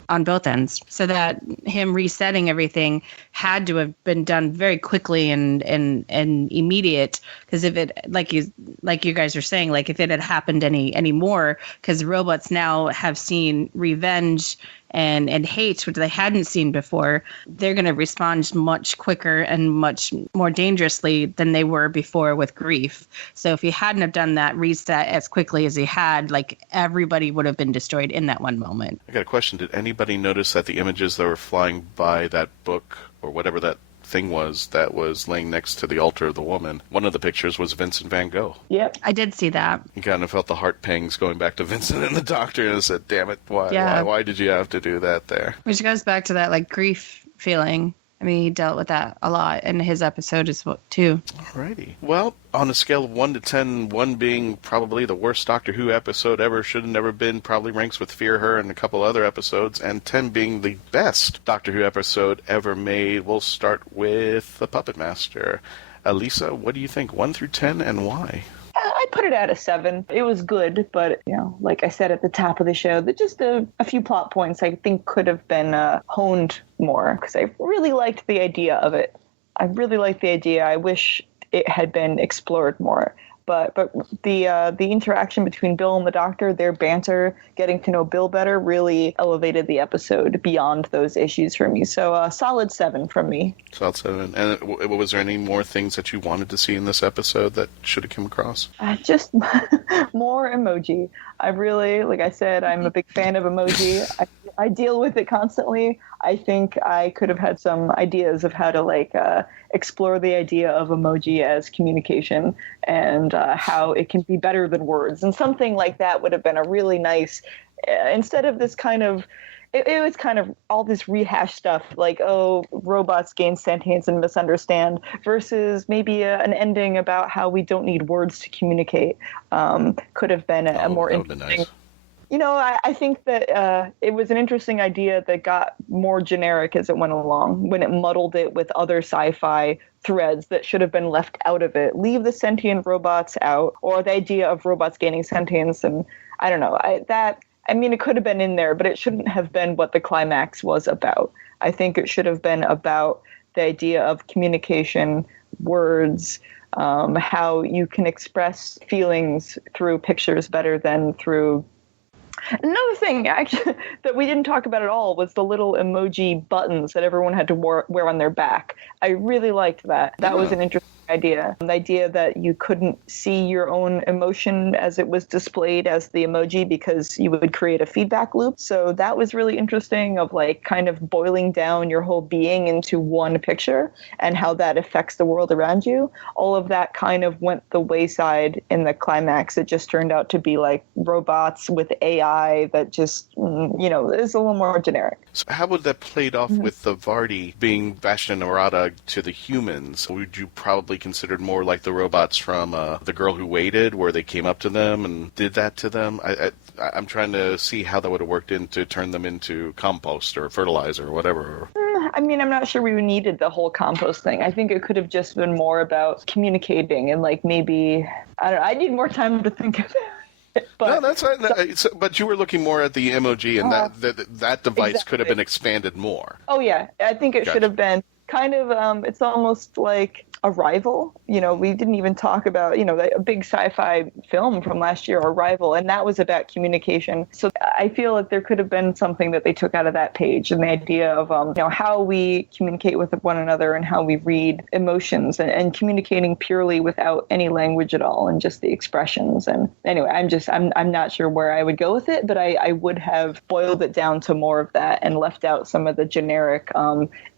on both ends. So that him resetting everything had to have been done very quickly and immediate. Because if it, like you guys are saying, if it had happened any more, because robots now have seen revenge and hate, which they hadn't seen before, they're going to respond much quicker and much more dangerously than they were before with grief. So if he hadn't have done that reset as quickly as he had, like, everybody would have been destroyed in that one moment. I got a question. Did anybody notice that the images that were flying by that book or whatever that thing was that was laying next to the altar of the woman, one of the pictures was Vincent van Gogh? Yep. I did see that. You kind of felt the heart pangs going back to Vincent and the doctor, and I said, damn it, why did you have to do that there? Which goes back to that, like, grief feeling. I mean, he dealt with that a lot in his episode as well, too. Alrighty. Well, on a scale of 1 to 10, 1 being probably the worst Doctor Who episode ever, should have never been, probably ranks with Fear Her and a couple other episodes, and 10 being the best Doctor Who episode ever made. We'll start with The Puppet Master. Alisa, what do you think? 1 through 10, and why? I'd put it at a 7. It was good, but, like I said at the top of the show, that just a few plot points I think could have been honed more, because I really liked the idea of it. I really liked the idea. I wish it had been explored more. But the interaction between Bill and the Doctor, their banter, getting to know Bill better, really elevated the episode beyond those issues for me. So a solid 7 from me. Solid 7. And was there any more things that you wanted to see in this episode that should have come across? Just more emoji. I really, like I said, I'm a big fan of emoji. I deal with it constantly. I think I could have had some ideas of how to explore the idea of emoji as communication and how it can be better than words. And something like that would have been a really nice, instead of this kind of, it was kind of all this rehashed stuff like, oh, robots gain sentience and misunderstand, versus maybe an ending about how we don't need words to communicate. Could have been a more interesting. Nice. I think that it was an interesting idea that got more generic as it went along, when it muddled it with other sci-fi threads that should have been left out of it. Leave the sentient robots out, or the idea of robots gaining sentience. And I don't know, it could have been in there, but it shouldn't have been what the climax was about. I think it should have been about the idea of communication, words, how you can express feelings through pictures better than through. Another thing, actually, that we didn't talk about at all was the little emoji buttons that everyone had to wear on their back. I really liked that. That was an interesting idea. The idea that you couldn't see your own emotion as it was displayed as the emoji because you would create a feedback loop. So that was really interesting, of kind of boiling down your whole being into one picture and how that affects the world around you. All of that kind of went the wayside in the climax. It just turned out to be like robots with AI that just, is a little more generic. So how would that played off with the Vardy being Vashta and Narada to the humans? Would you probably considered more like the robots from The Girl Who Waited, where they came up to them and did that to them? I'm trying to see how that would have worked to turn them into compost or fertilizer or whatever. I'm not sure we needed the whole compost thing. I think it could have just been more about communicating and maybe, I don't know, I need more time to think of it. But, no, that's right. But you were looking more at the emoji, and that device exactly. could have been expanded more. Oh, yeah. I think it should have been kind of, it's almost like Arrival. We didn't even talk about, a big sci-fi film from last year, Arrival, and that was about communication. So I feel like there could have been something that they took out of that page, and the idea of, how we communicate with one another and how we read emotions and communicating purely without any language at all and just the expressions. And anyway, I'm not sure where I would go with it, but I would have boiled it down to more of that and left out some of the generic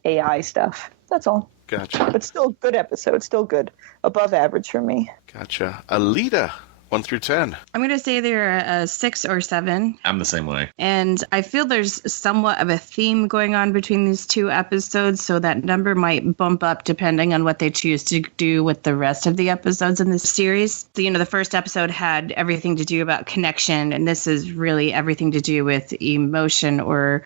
AI stuff. That's all. Gotcha. But still good episode. Still good. Above average for me. Gotcha. Alida, 1 through 10. I'm going to say they're a 6 or 7. I'm the same way. And I feel there's somewhat of a theme going on between these two episodes, so that number might bump up depending on what they choose to do with the rest of the episodes in this series. So, the first episode had everything to do about connection, and this is really everything to do with emotion or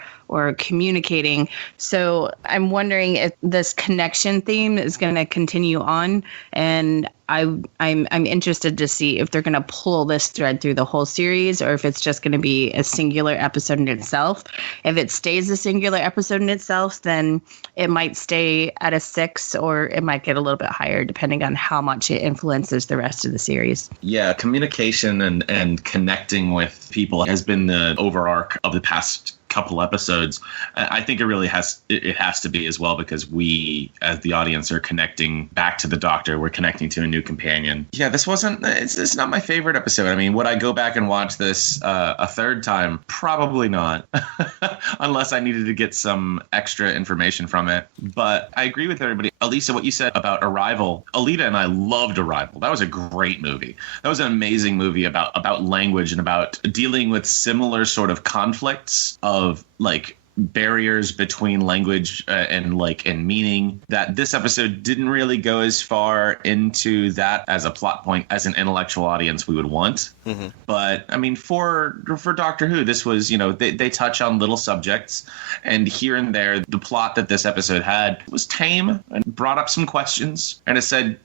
communicating. So I'm wondering if this connection theme is going to continue on, and I'm interested to see if they're going to pull this thread through the whole series, or if it's just going to be a singular episode in itself. If it stays a singular episode in itself, then it might stay at a 6, or it might get a little bit higher depending on how much it influences the rest of the series. Yeah, communication and connecting with people has been the overarch of the past couple episodes. I think it has to be as well, because we as the audience are connecting back to the Doctor. We're connecting to a new companion. Yeah, it's not my favorite episode. I mean, would I go back and watch this a third time? Probably not, unless I needed to get some extra information from it. But I agree with everybody. Alisa, what you said about Arrival, Alida and I loved Arrival. That was a great movie. That was an amazing movie about language and about dealing with similar sort of conflicts of like barriers between language and meaning, that this episode didn't really go as far into that as a plot point as an intellectual audience we would want. Mm-hmm. But I mean, for Doctor Who, this was, they touch on little subjects, and here and there the plot that this episode had was tame and brought up some questions, and it said,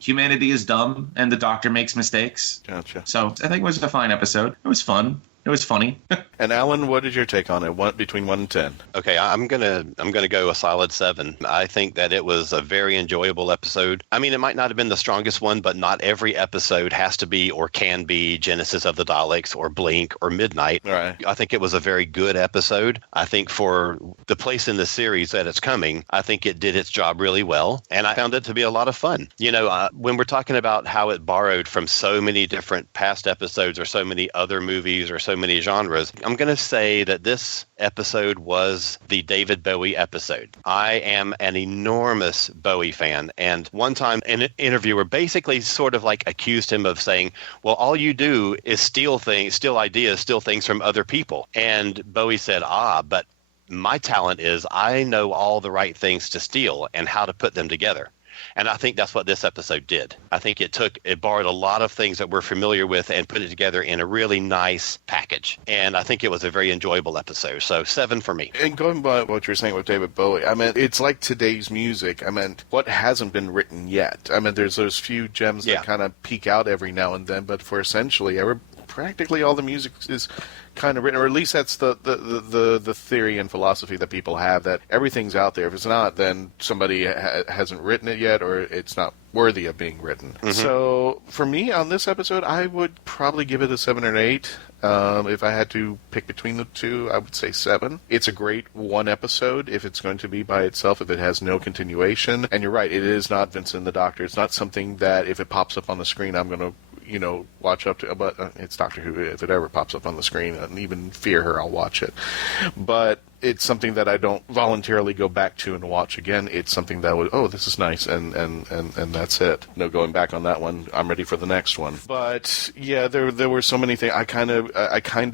humanity is dumb and the Doctor makes mistakes. Gotcha. So I think it was a fine episode. It was fun. It was funny. And Alan, what is your take on it? Between 1 and 10? Okay, I'm gonna go a solid 7. I think that it was a very enjoyable episode. I mean, it might not have been the strongest one, but not every episode has to be or can be Genesis of the Daleks or Blink or Midnight. Right. I think it was a very good episode. I think for the place in the series that it's coming, I think it did its job really well, and I found it to be a lot of fun. When we're talking about how it borrowed from so many different past episodes or so many other movies or so many genres, I'm going to say that this episode was the David Bowie episode. I am an enormous Bowie fan, and one time an interviewer basically sort of like accused him of saying, well, all you do is steal ideas, steal things from other people. And Bowie said, but my talent is I know all the right things to steal and how to put them together. And I think that's what this episode did. I think it borrowed a lot of things that we're familiar with and put it together in a really nice package. And I think it was a very enjoyable episode. So 7 for me. And going by what you're saying with David Bowie, I mean, it's like today's music. I mean, what hasn't been written yet? I mean, there's those few gems that kind of peek out every now and then, but for essentially practically all the music is kind of written, or at least that's the theory and philosophy that people have, that everything's out there. If it's not, then somebody hasn't written it yet, or it's not worthy of being written. Mm-hmm. So for me on this episode, I would probably give it a 7 or an 8. If I had to pick between the two, I would say 7. It's a great one episode if it's going to be by itself, if it has no continuation. And you're right, it is not Vincent the Doctor. It's not something that if it pops up on the screen, I'm going to watch up to, but it's Doctor Who. If it ever pops up on the screen, and even fear her, I'll watch it. But it's something that I don't voluntarily go back to and watch again. It's something that would, this is nice, and that's it. No going back on that one. I'm ready for the next one. But yeah, there were so many things. I kind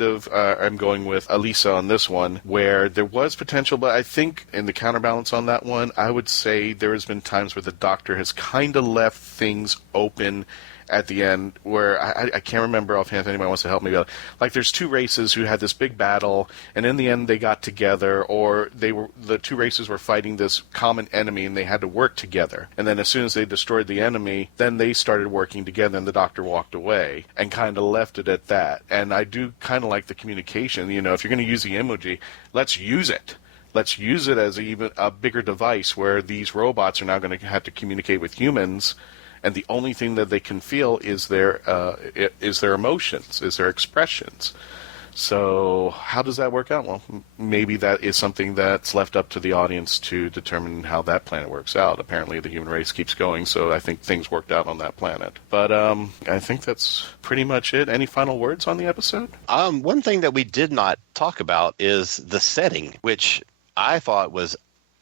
of am going with Alisa on this one, where there was potential, but I think in the counterbalance on that one, I would say there has been times where the Doctor has kind of left things open at the end, where I can't remember offhand if anybody wants to help me, but like there's two races who had this big battle, and in the end they got together, or the two races were fighting this common enemy and they had to work together. And then as soon as they destroyed the enemy, then they started working together, and the Doctor walked away and kind of left it at that. And I do kind of like the communication. If you're going to use the emoji, let's use it. Let's use it as even a bigger device where these robots are now going to have to communicate with humans, and the only thing that they can feel is their emotions, is their expressions. So how does that work out? Well, maybe that is something that's left up to the audience to determine how that planet works out. Apparently the human race keeps going, so I think things worked out on that planet. But I think that's pretty much it. Any final words on the episode? One thing that we did not talk about is the setting, which I thought was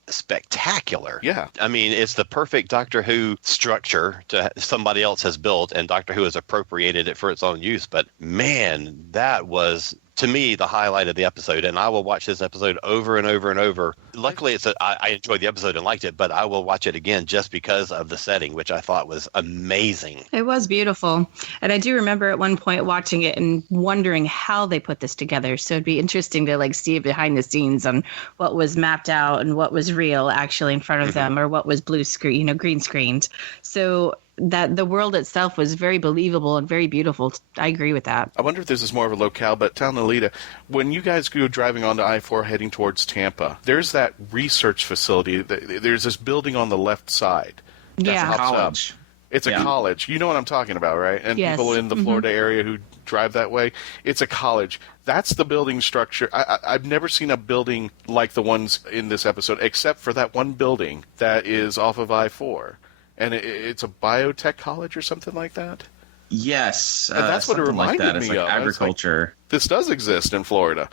spectacular. Yeah. I mean, it's the perfect Doctor Who structure to somebody else has built, and Doctor Who has appropriated it for its own use. But man, that was, to me, the highlight of the episode, and I will watch this episode over and over and over. Luckily, I enjoyed the episode and liked it, but I will watch it again just because of the setting, which I thought was amazing. It was beautiful. And I do remember at one point watching it and wondering how they put this together. So it'd be interesting to see behind the scenes on what was mapped out and what was real actually in front of them, or what was blue screen, green screened. So that the world itself was very believable and very beautiful. I agree with that. I wonder if this is more of a locale, but Talon and Alida, when you guys go driving onto I-4 heading towards Tampa, there's that research facility. There's this building on the left side. Yeah. College. It's a college. You know what I'm talking about, right? And Yes. people in the Florida area who drive that way, it's a college. That's the building structure. I've never seen a building like the ones in this episode, except for that one building that is off of I-4. And it's a biotech college or something like that? Yes. And that's what it reminded like that. It's me like of. agriculture. Like, this does exist in Florida.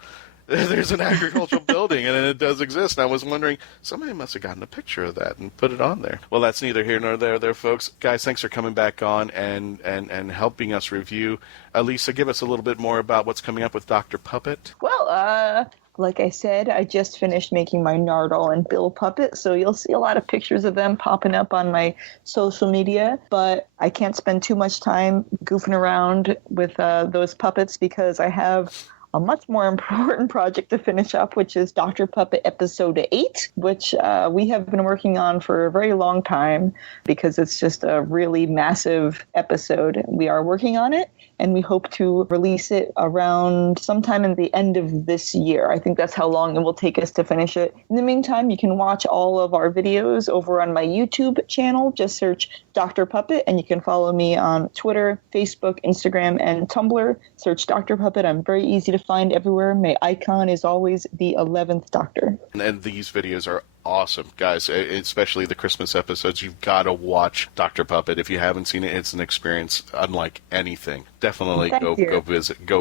There's an agricultural building, and it does exist. And I was wondering, somebody must have gotten a picture of that and put it on there. Well, that's neither here nor there, folks. Guys, thanks for coming back on and helping us review. Alisa, give us a little bit more about what's coming up with Dr. Puppet. Well, like I said, I just finished making my Nardole and Bill puppet, so you'll see a lot of pictures of them popping up on my social media, but I can't spend too much time goofing around with those puppets because I have a much more important project to finish up, which is Dr. Puppet Episode 8, which we have been working on for a very long time because it's just a really massive episode. We are working on it, and we hope to release it around sometime in the end of this year. I think that's how long it will take us to finish it. In the meantime, you can watch all of our videos over on my YouTube channel. Just search Dr. Puppet, and you can follow me on Twitter, Facebook, Instagram, and Tumblr. Search Dr. Puppet. I'm very easy to find everywhere. My icon is always the 11th Doctor. And these videos are awesome, guys, especially the Christmas episodes. You've got to watch Dr. Puppet. If you haven't seen it, it's an experience unlike anything. Definitely go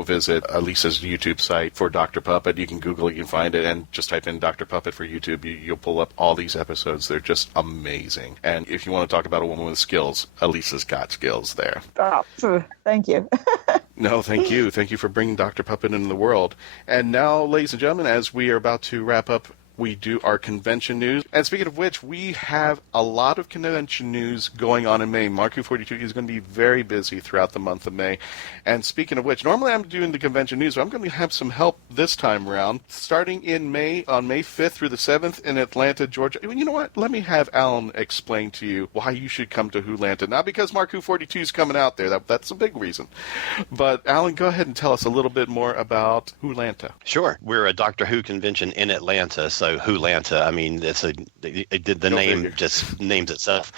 visit Alisa's YouTube site for Dr. Puppet. You can Google it, you can find it, and just type in Dr. Puppet for YouTube. You'll pull up all these episodes. They're just amazing. And if you want to talk about a woman with skills, Alisa's got skills there. Oh, thank you. No, thank you. Thank you for bringing Dr. Puppet into the world. And now, ladies and gentlemen, as we are about to wrap up, we do our convention news. And speaking of which, we have a lot of convention news going on in May. Mark Who 42 is going to be very busy throughout the month of May. And speaking of which, normally I'm doing the convention news, but I'm going to have some help this time around. Starting in May, on May 5th through the 7th in Atlanta, Georgia. You know what? Let me have Alan explain to you why you should come to WHOlanta. Not because Mark Who 42 is coming out there. That's a big reason. But Alan, go ahead and tell us a little bit more about WHOlanta. Sure. We're a Doctor Who convention in Atlanta, so WHOlanta, I mean, the name just names itself.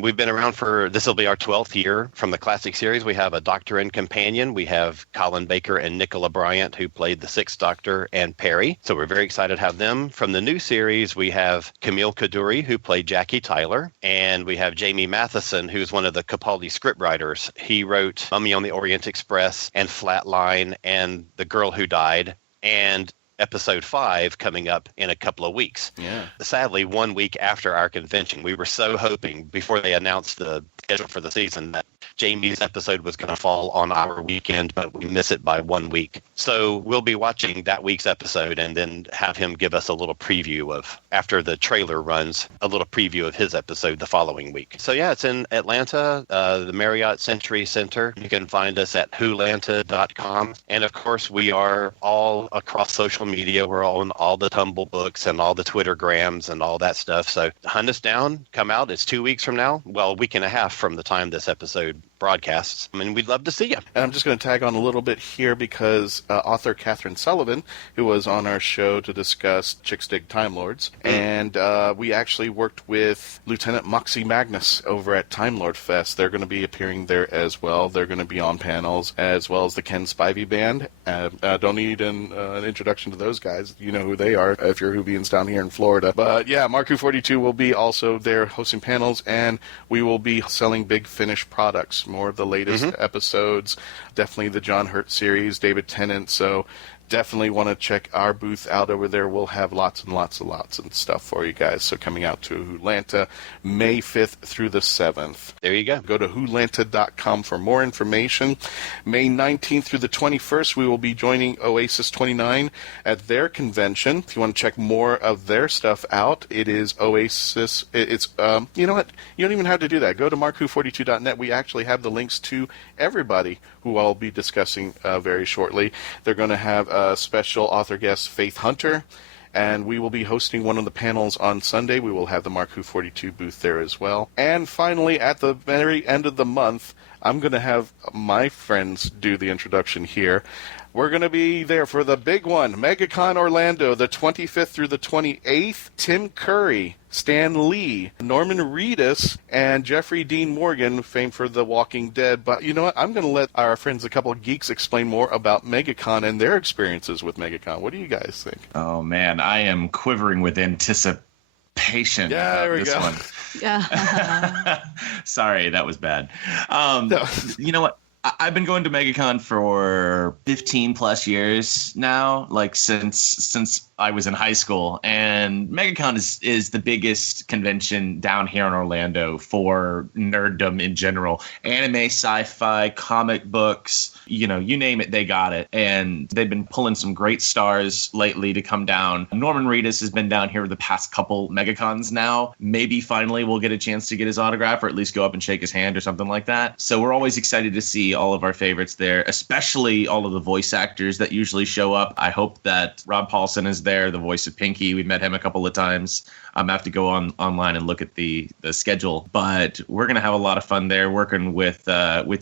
We've been around this will be our 12th year. From the classic series, we have a Doctor and Companion. We have Colin Baker and Nicola Bryant, who played the 6th Doctor and Perry. So we're very excited to have them. From the new series, we have Camille Kaduri, who played Jackie Tyler. And we have Jamie Matheson, who's one of the Capaldi scriptwriters. He wrote Mummy on the Orient Express and Flatline and The Girl Who Died and Episode 5 coming up in a couple of weeks. Yeah. Sadly, 1 week after our convention, we were so hoping before they announced the schedule for the season that Jamie's episode was going to fall on our weekend, but we miss it by 1 week. So we'll be watching that week's episode and then have him give us a little preview of, after the trailer runs, a little preview of his episode the following week. So yeah, it's in Atlanta, the Marriott Century Center. You can find us at WHOlanta.com. And of course, we are all across social media. We're on all the Tumble books and all the Twittergrams and all that stuff. So hunt us down, come out. It's 2 weeks from now. Well, a week and a half from the time this episode broadcasts. I mean, we'd love to see you. And I'm just going to tag on a little bit here because author Catherine Sullivan, who was on our show to discuss Chicks Dig Time Lords, and we actually worked with Lieutenant Moxie Magnus over at Time Lord Fest. They're going to be appearing there as well. They're going to be on panels, as well as the Ken Spivey Band. Don't need an introduction to those guys. You know who they are if you're Whovians down here in Florida. But yeah, Mark Who 42 will be also there hosting panels, and we will be selling Big Finish products. More of the latest episodes, definitely the John Hurt series, David Tennant. So definitely want to check our booth out over there. We'll have lots and stuff for you guys. So coming out to WHOlanta May 5th through the 7th. There you go. Go to WHOlanta.com for more information. May 19th through the 21st, we will be joining Oasis 29 at their convention. If you want to check more of their stuff out, it is Oasis. It's you know what? You don't even have to do that. Go to markwho42.net. We actually have the links to everybody who I'll be discussing very shortly. They're going to have a special author guest, Faith Hunter, and we will be hosting one of the panels on Sunday. We will have the Mark Who 42 booth there as well. And finally, at the very end of the month, I'm going to have my friends do the introduction here. We're going to be there for the big one, MegaCon Orlando, the 25th through the 28th. Tim Curry, Stan Lee, Norman Reedus, and Jeffrey Dean Morgan, famed for The Walking Dead. But you know what? I'm going to let our friends, A Couple of Geeks, explain more about MegaCon and their experiences with MegaCon. What do you guys think? Oh, man, I am quivering with anticipation about this one. Yeah. Sorry, that was bad. No. You know what? I've been going to MegaCon for 15 plus years now, like since I was in high school. And MegaCon is the biggest convention down here in Orlando for nerddom in general. Anime, sci-fi, comic books, you name it, they got it. And they've been pulling some great stars lately to come down. Norman Reedus has been down here the past couple MegaCons now. Maybe finally we'll get a chance to get his autograph or at least go up and shake his hand or something like that. So we're always excited to see all of our favorites there, especially all of the voice actors that usually show up. I hope that Rob Paulson is there, the voice of Pinky. We met him a couple of times. I'm gonna have to go online and look at the schedule, but we're gonna have a lot of fun there working with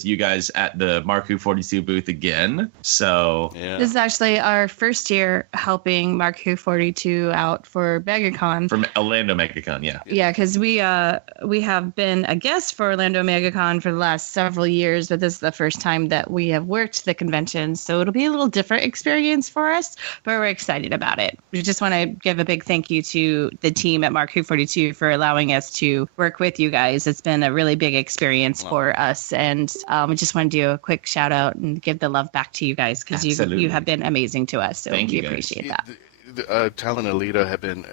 you guys at the Mark Who 42 booth again. So Yeah. This is actually our first year helping Mark Who 42 out for MegaCon. from Orlando MegaCon, yeah. Yeah, because we have been a guest for Orlando MegaCon for the last several years, but this is the first time that we have worked the convention, so it'll be a little different experience for us, but we're excited about it. We just want to give a big thank you to the team at Mark Who 42 for allowing us to work with you guys. It's been a really big experience for us, and we just want to do a quick shout out and give the love back to you guys because you have been amazing to us, so Thank we you, guys. appreciate that. Talon and Alida have been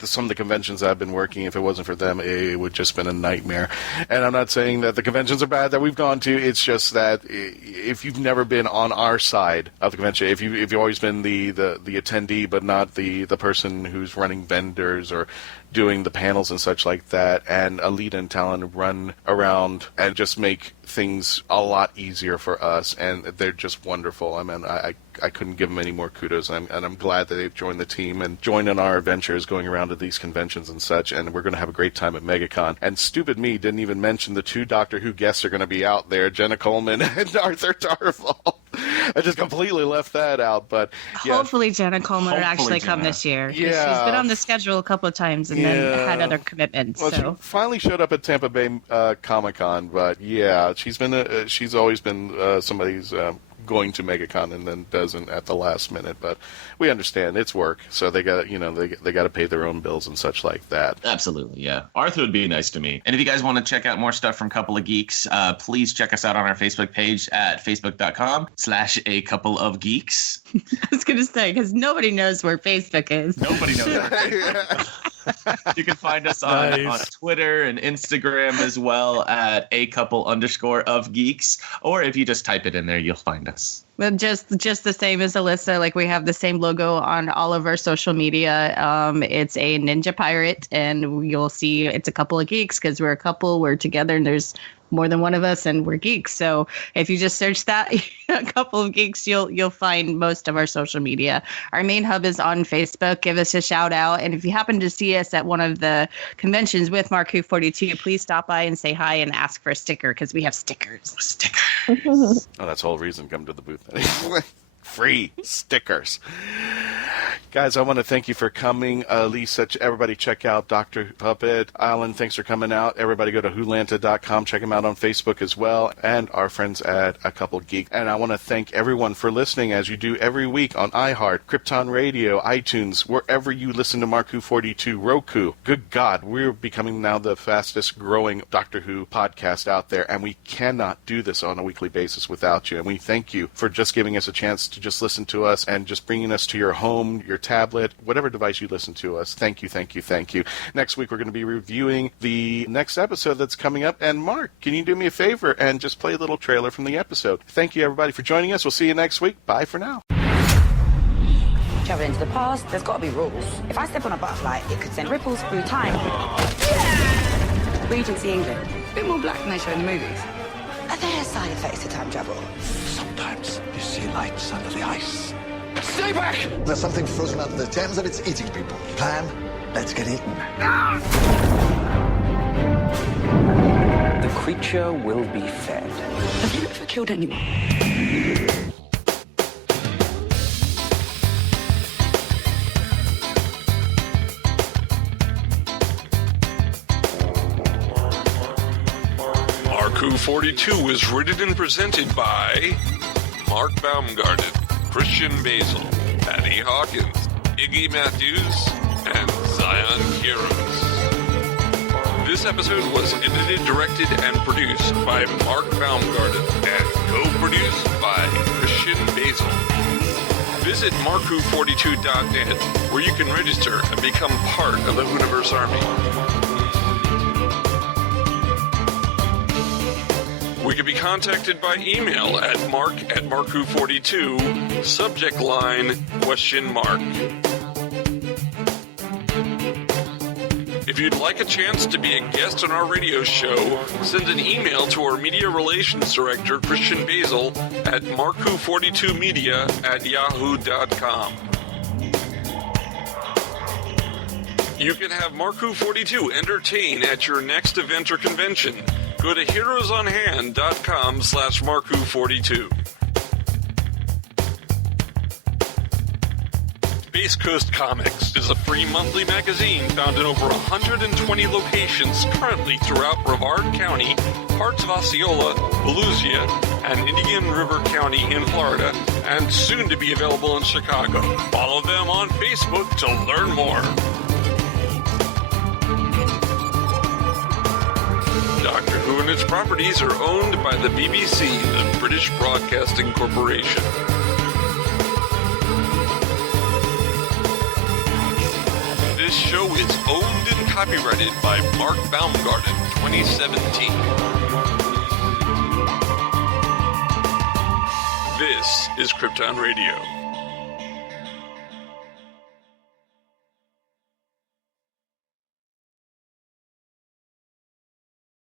some of the conventions I've been working. If it wasn't for them, it would just been a nightmare. And I'm not saying that the conventions are bad that we've gone to. It's just that if you've never been on our side of the convention, if you've always been the attendee but not the person who's running vendors or doing the panels and such like that, and Alida and Talon run around and just make things a lot easier for us, and they're just wonderful. I mean, I couldn't give them any more kudos, and I'm glad that they've joined the team and joined in our adventures going around to these conventions and such, and we're going to have a great time at MegaCon. And stupid me didn't even mention the two Doctor Who guests are going to be out there, Jenna Coleman and Arthur Darvill. I just completely left that out, but yeah. Hopefully Jenna Coleman will actually come this year. 'Cause she's been on the schedule a couple of times and then had other commitments. Well, so she finally showed up at Tampa Bay Comic-Con, but yeah, she's always been somebody who's going to MegaCon and then doesn't at the last minute. But we understand it's work, so they got they got to pay their own bills and such like that. Absolutely, yeah. Arthur would be nice to me. And if you guys want to check out more stuff from Couple of Geeks, please check us out on our Facebook page at facebook.com/A Couple of Geeks. I was going to say, because nobody knows where Facebook is. Nobody knows where You can find us on Twitter and Instagram as well at A_couple_of_geeks. Or if you just type it in there, you'll find us. Well, just the same as Alyssa. Like, we have the same logo on all of our social media. It's a ninja pirate, and you'll see it's A Couple of Geeks because we're a couple. We're together, and there's more than one of us, and we're geeks. So if you just search that, A Couple of Geeks, you'll find most of our social media. Our main hub is on Facebook. Give us a shout out, and if you happen to see us at one of the conventions with Mark Who 42, please stop by and say hi and ask for a sticker because we have stickers. Oh, that's the whole reason. Come to the booth. Free stickers. Guys, I want to thank you for coming. Lisa, everybody check out Dr. Puppet. Alan, thanks for coming out. Everybody go to WHOlanta.com. Check them out on Facebook as well. And our friends at A Couple Geeks. And I want to thank everyone for listening as you do every week on iHeart, Krypton Radio, iTunes, wherever you listen to Mark Who 42, Roku. Good God, we're becoming now the fastest growing Doctor Who podcast out there. And we cannot do this on a weekly basis without you. And we thank you for just giving us a chance to just listen to us and just bringing us to your home, your tablet, whatever device you listen to us. Thank you, thank you, thank you. Next week, we're going to be reviewing the next episode that's coming up. And Mark, can you do me a favor and just play a little trailer from the episode? Thank you, everybody, for joining us. We'll see you next week. Bye for now. Traveling to the past, there's got to be rules. If I step on a butterfly, it could send ripples through time. Regency England. Bit more black than they show in the movies. Are there side effects to time travel? Sometimes you see lights under the ice. Stay back! There's something frozen under the Thames and it's eating people. Plan, let's get eaten. The creature will be fed. Have you ever killed anyone? Marku 42 is written and presented by Mark Baumgarten, Christian Basil, Patty Hawkins, Iggy Matthews, and Zion Kiros. This episode was edited, directed, and produced by Mark Baumgarten and co-produced by Christian Basil. Visit Marku42.net where you can register and become part of the Hooniverse Army. We can be contacted by email at mark@marku42, subject line, ? If you'd like a chance to be a guest on our radio show, send an email to our Media Relations Director, Christian Basil, at marku42media@yahoo.com. You can have Marku42 entertain at your next event or convention. Go to heroesonhand.com/Marku42. Space Coast Comics is a free monthly magazine found in over 120 locations currently throughout Brevard County, parts of Osceola, Volusia, and Indian River County in Florida, and soon to be available in Chicago. Follow them on Facebook to learn more. Doctor Who and its properties are owned by the BBC, the British Broadcasting Corporation. This show is owned and copyrighted by Mark Baumgarten, 2017. This is Krypton Radio.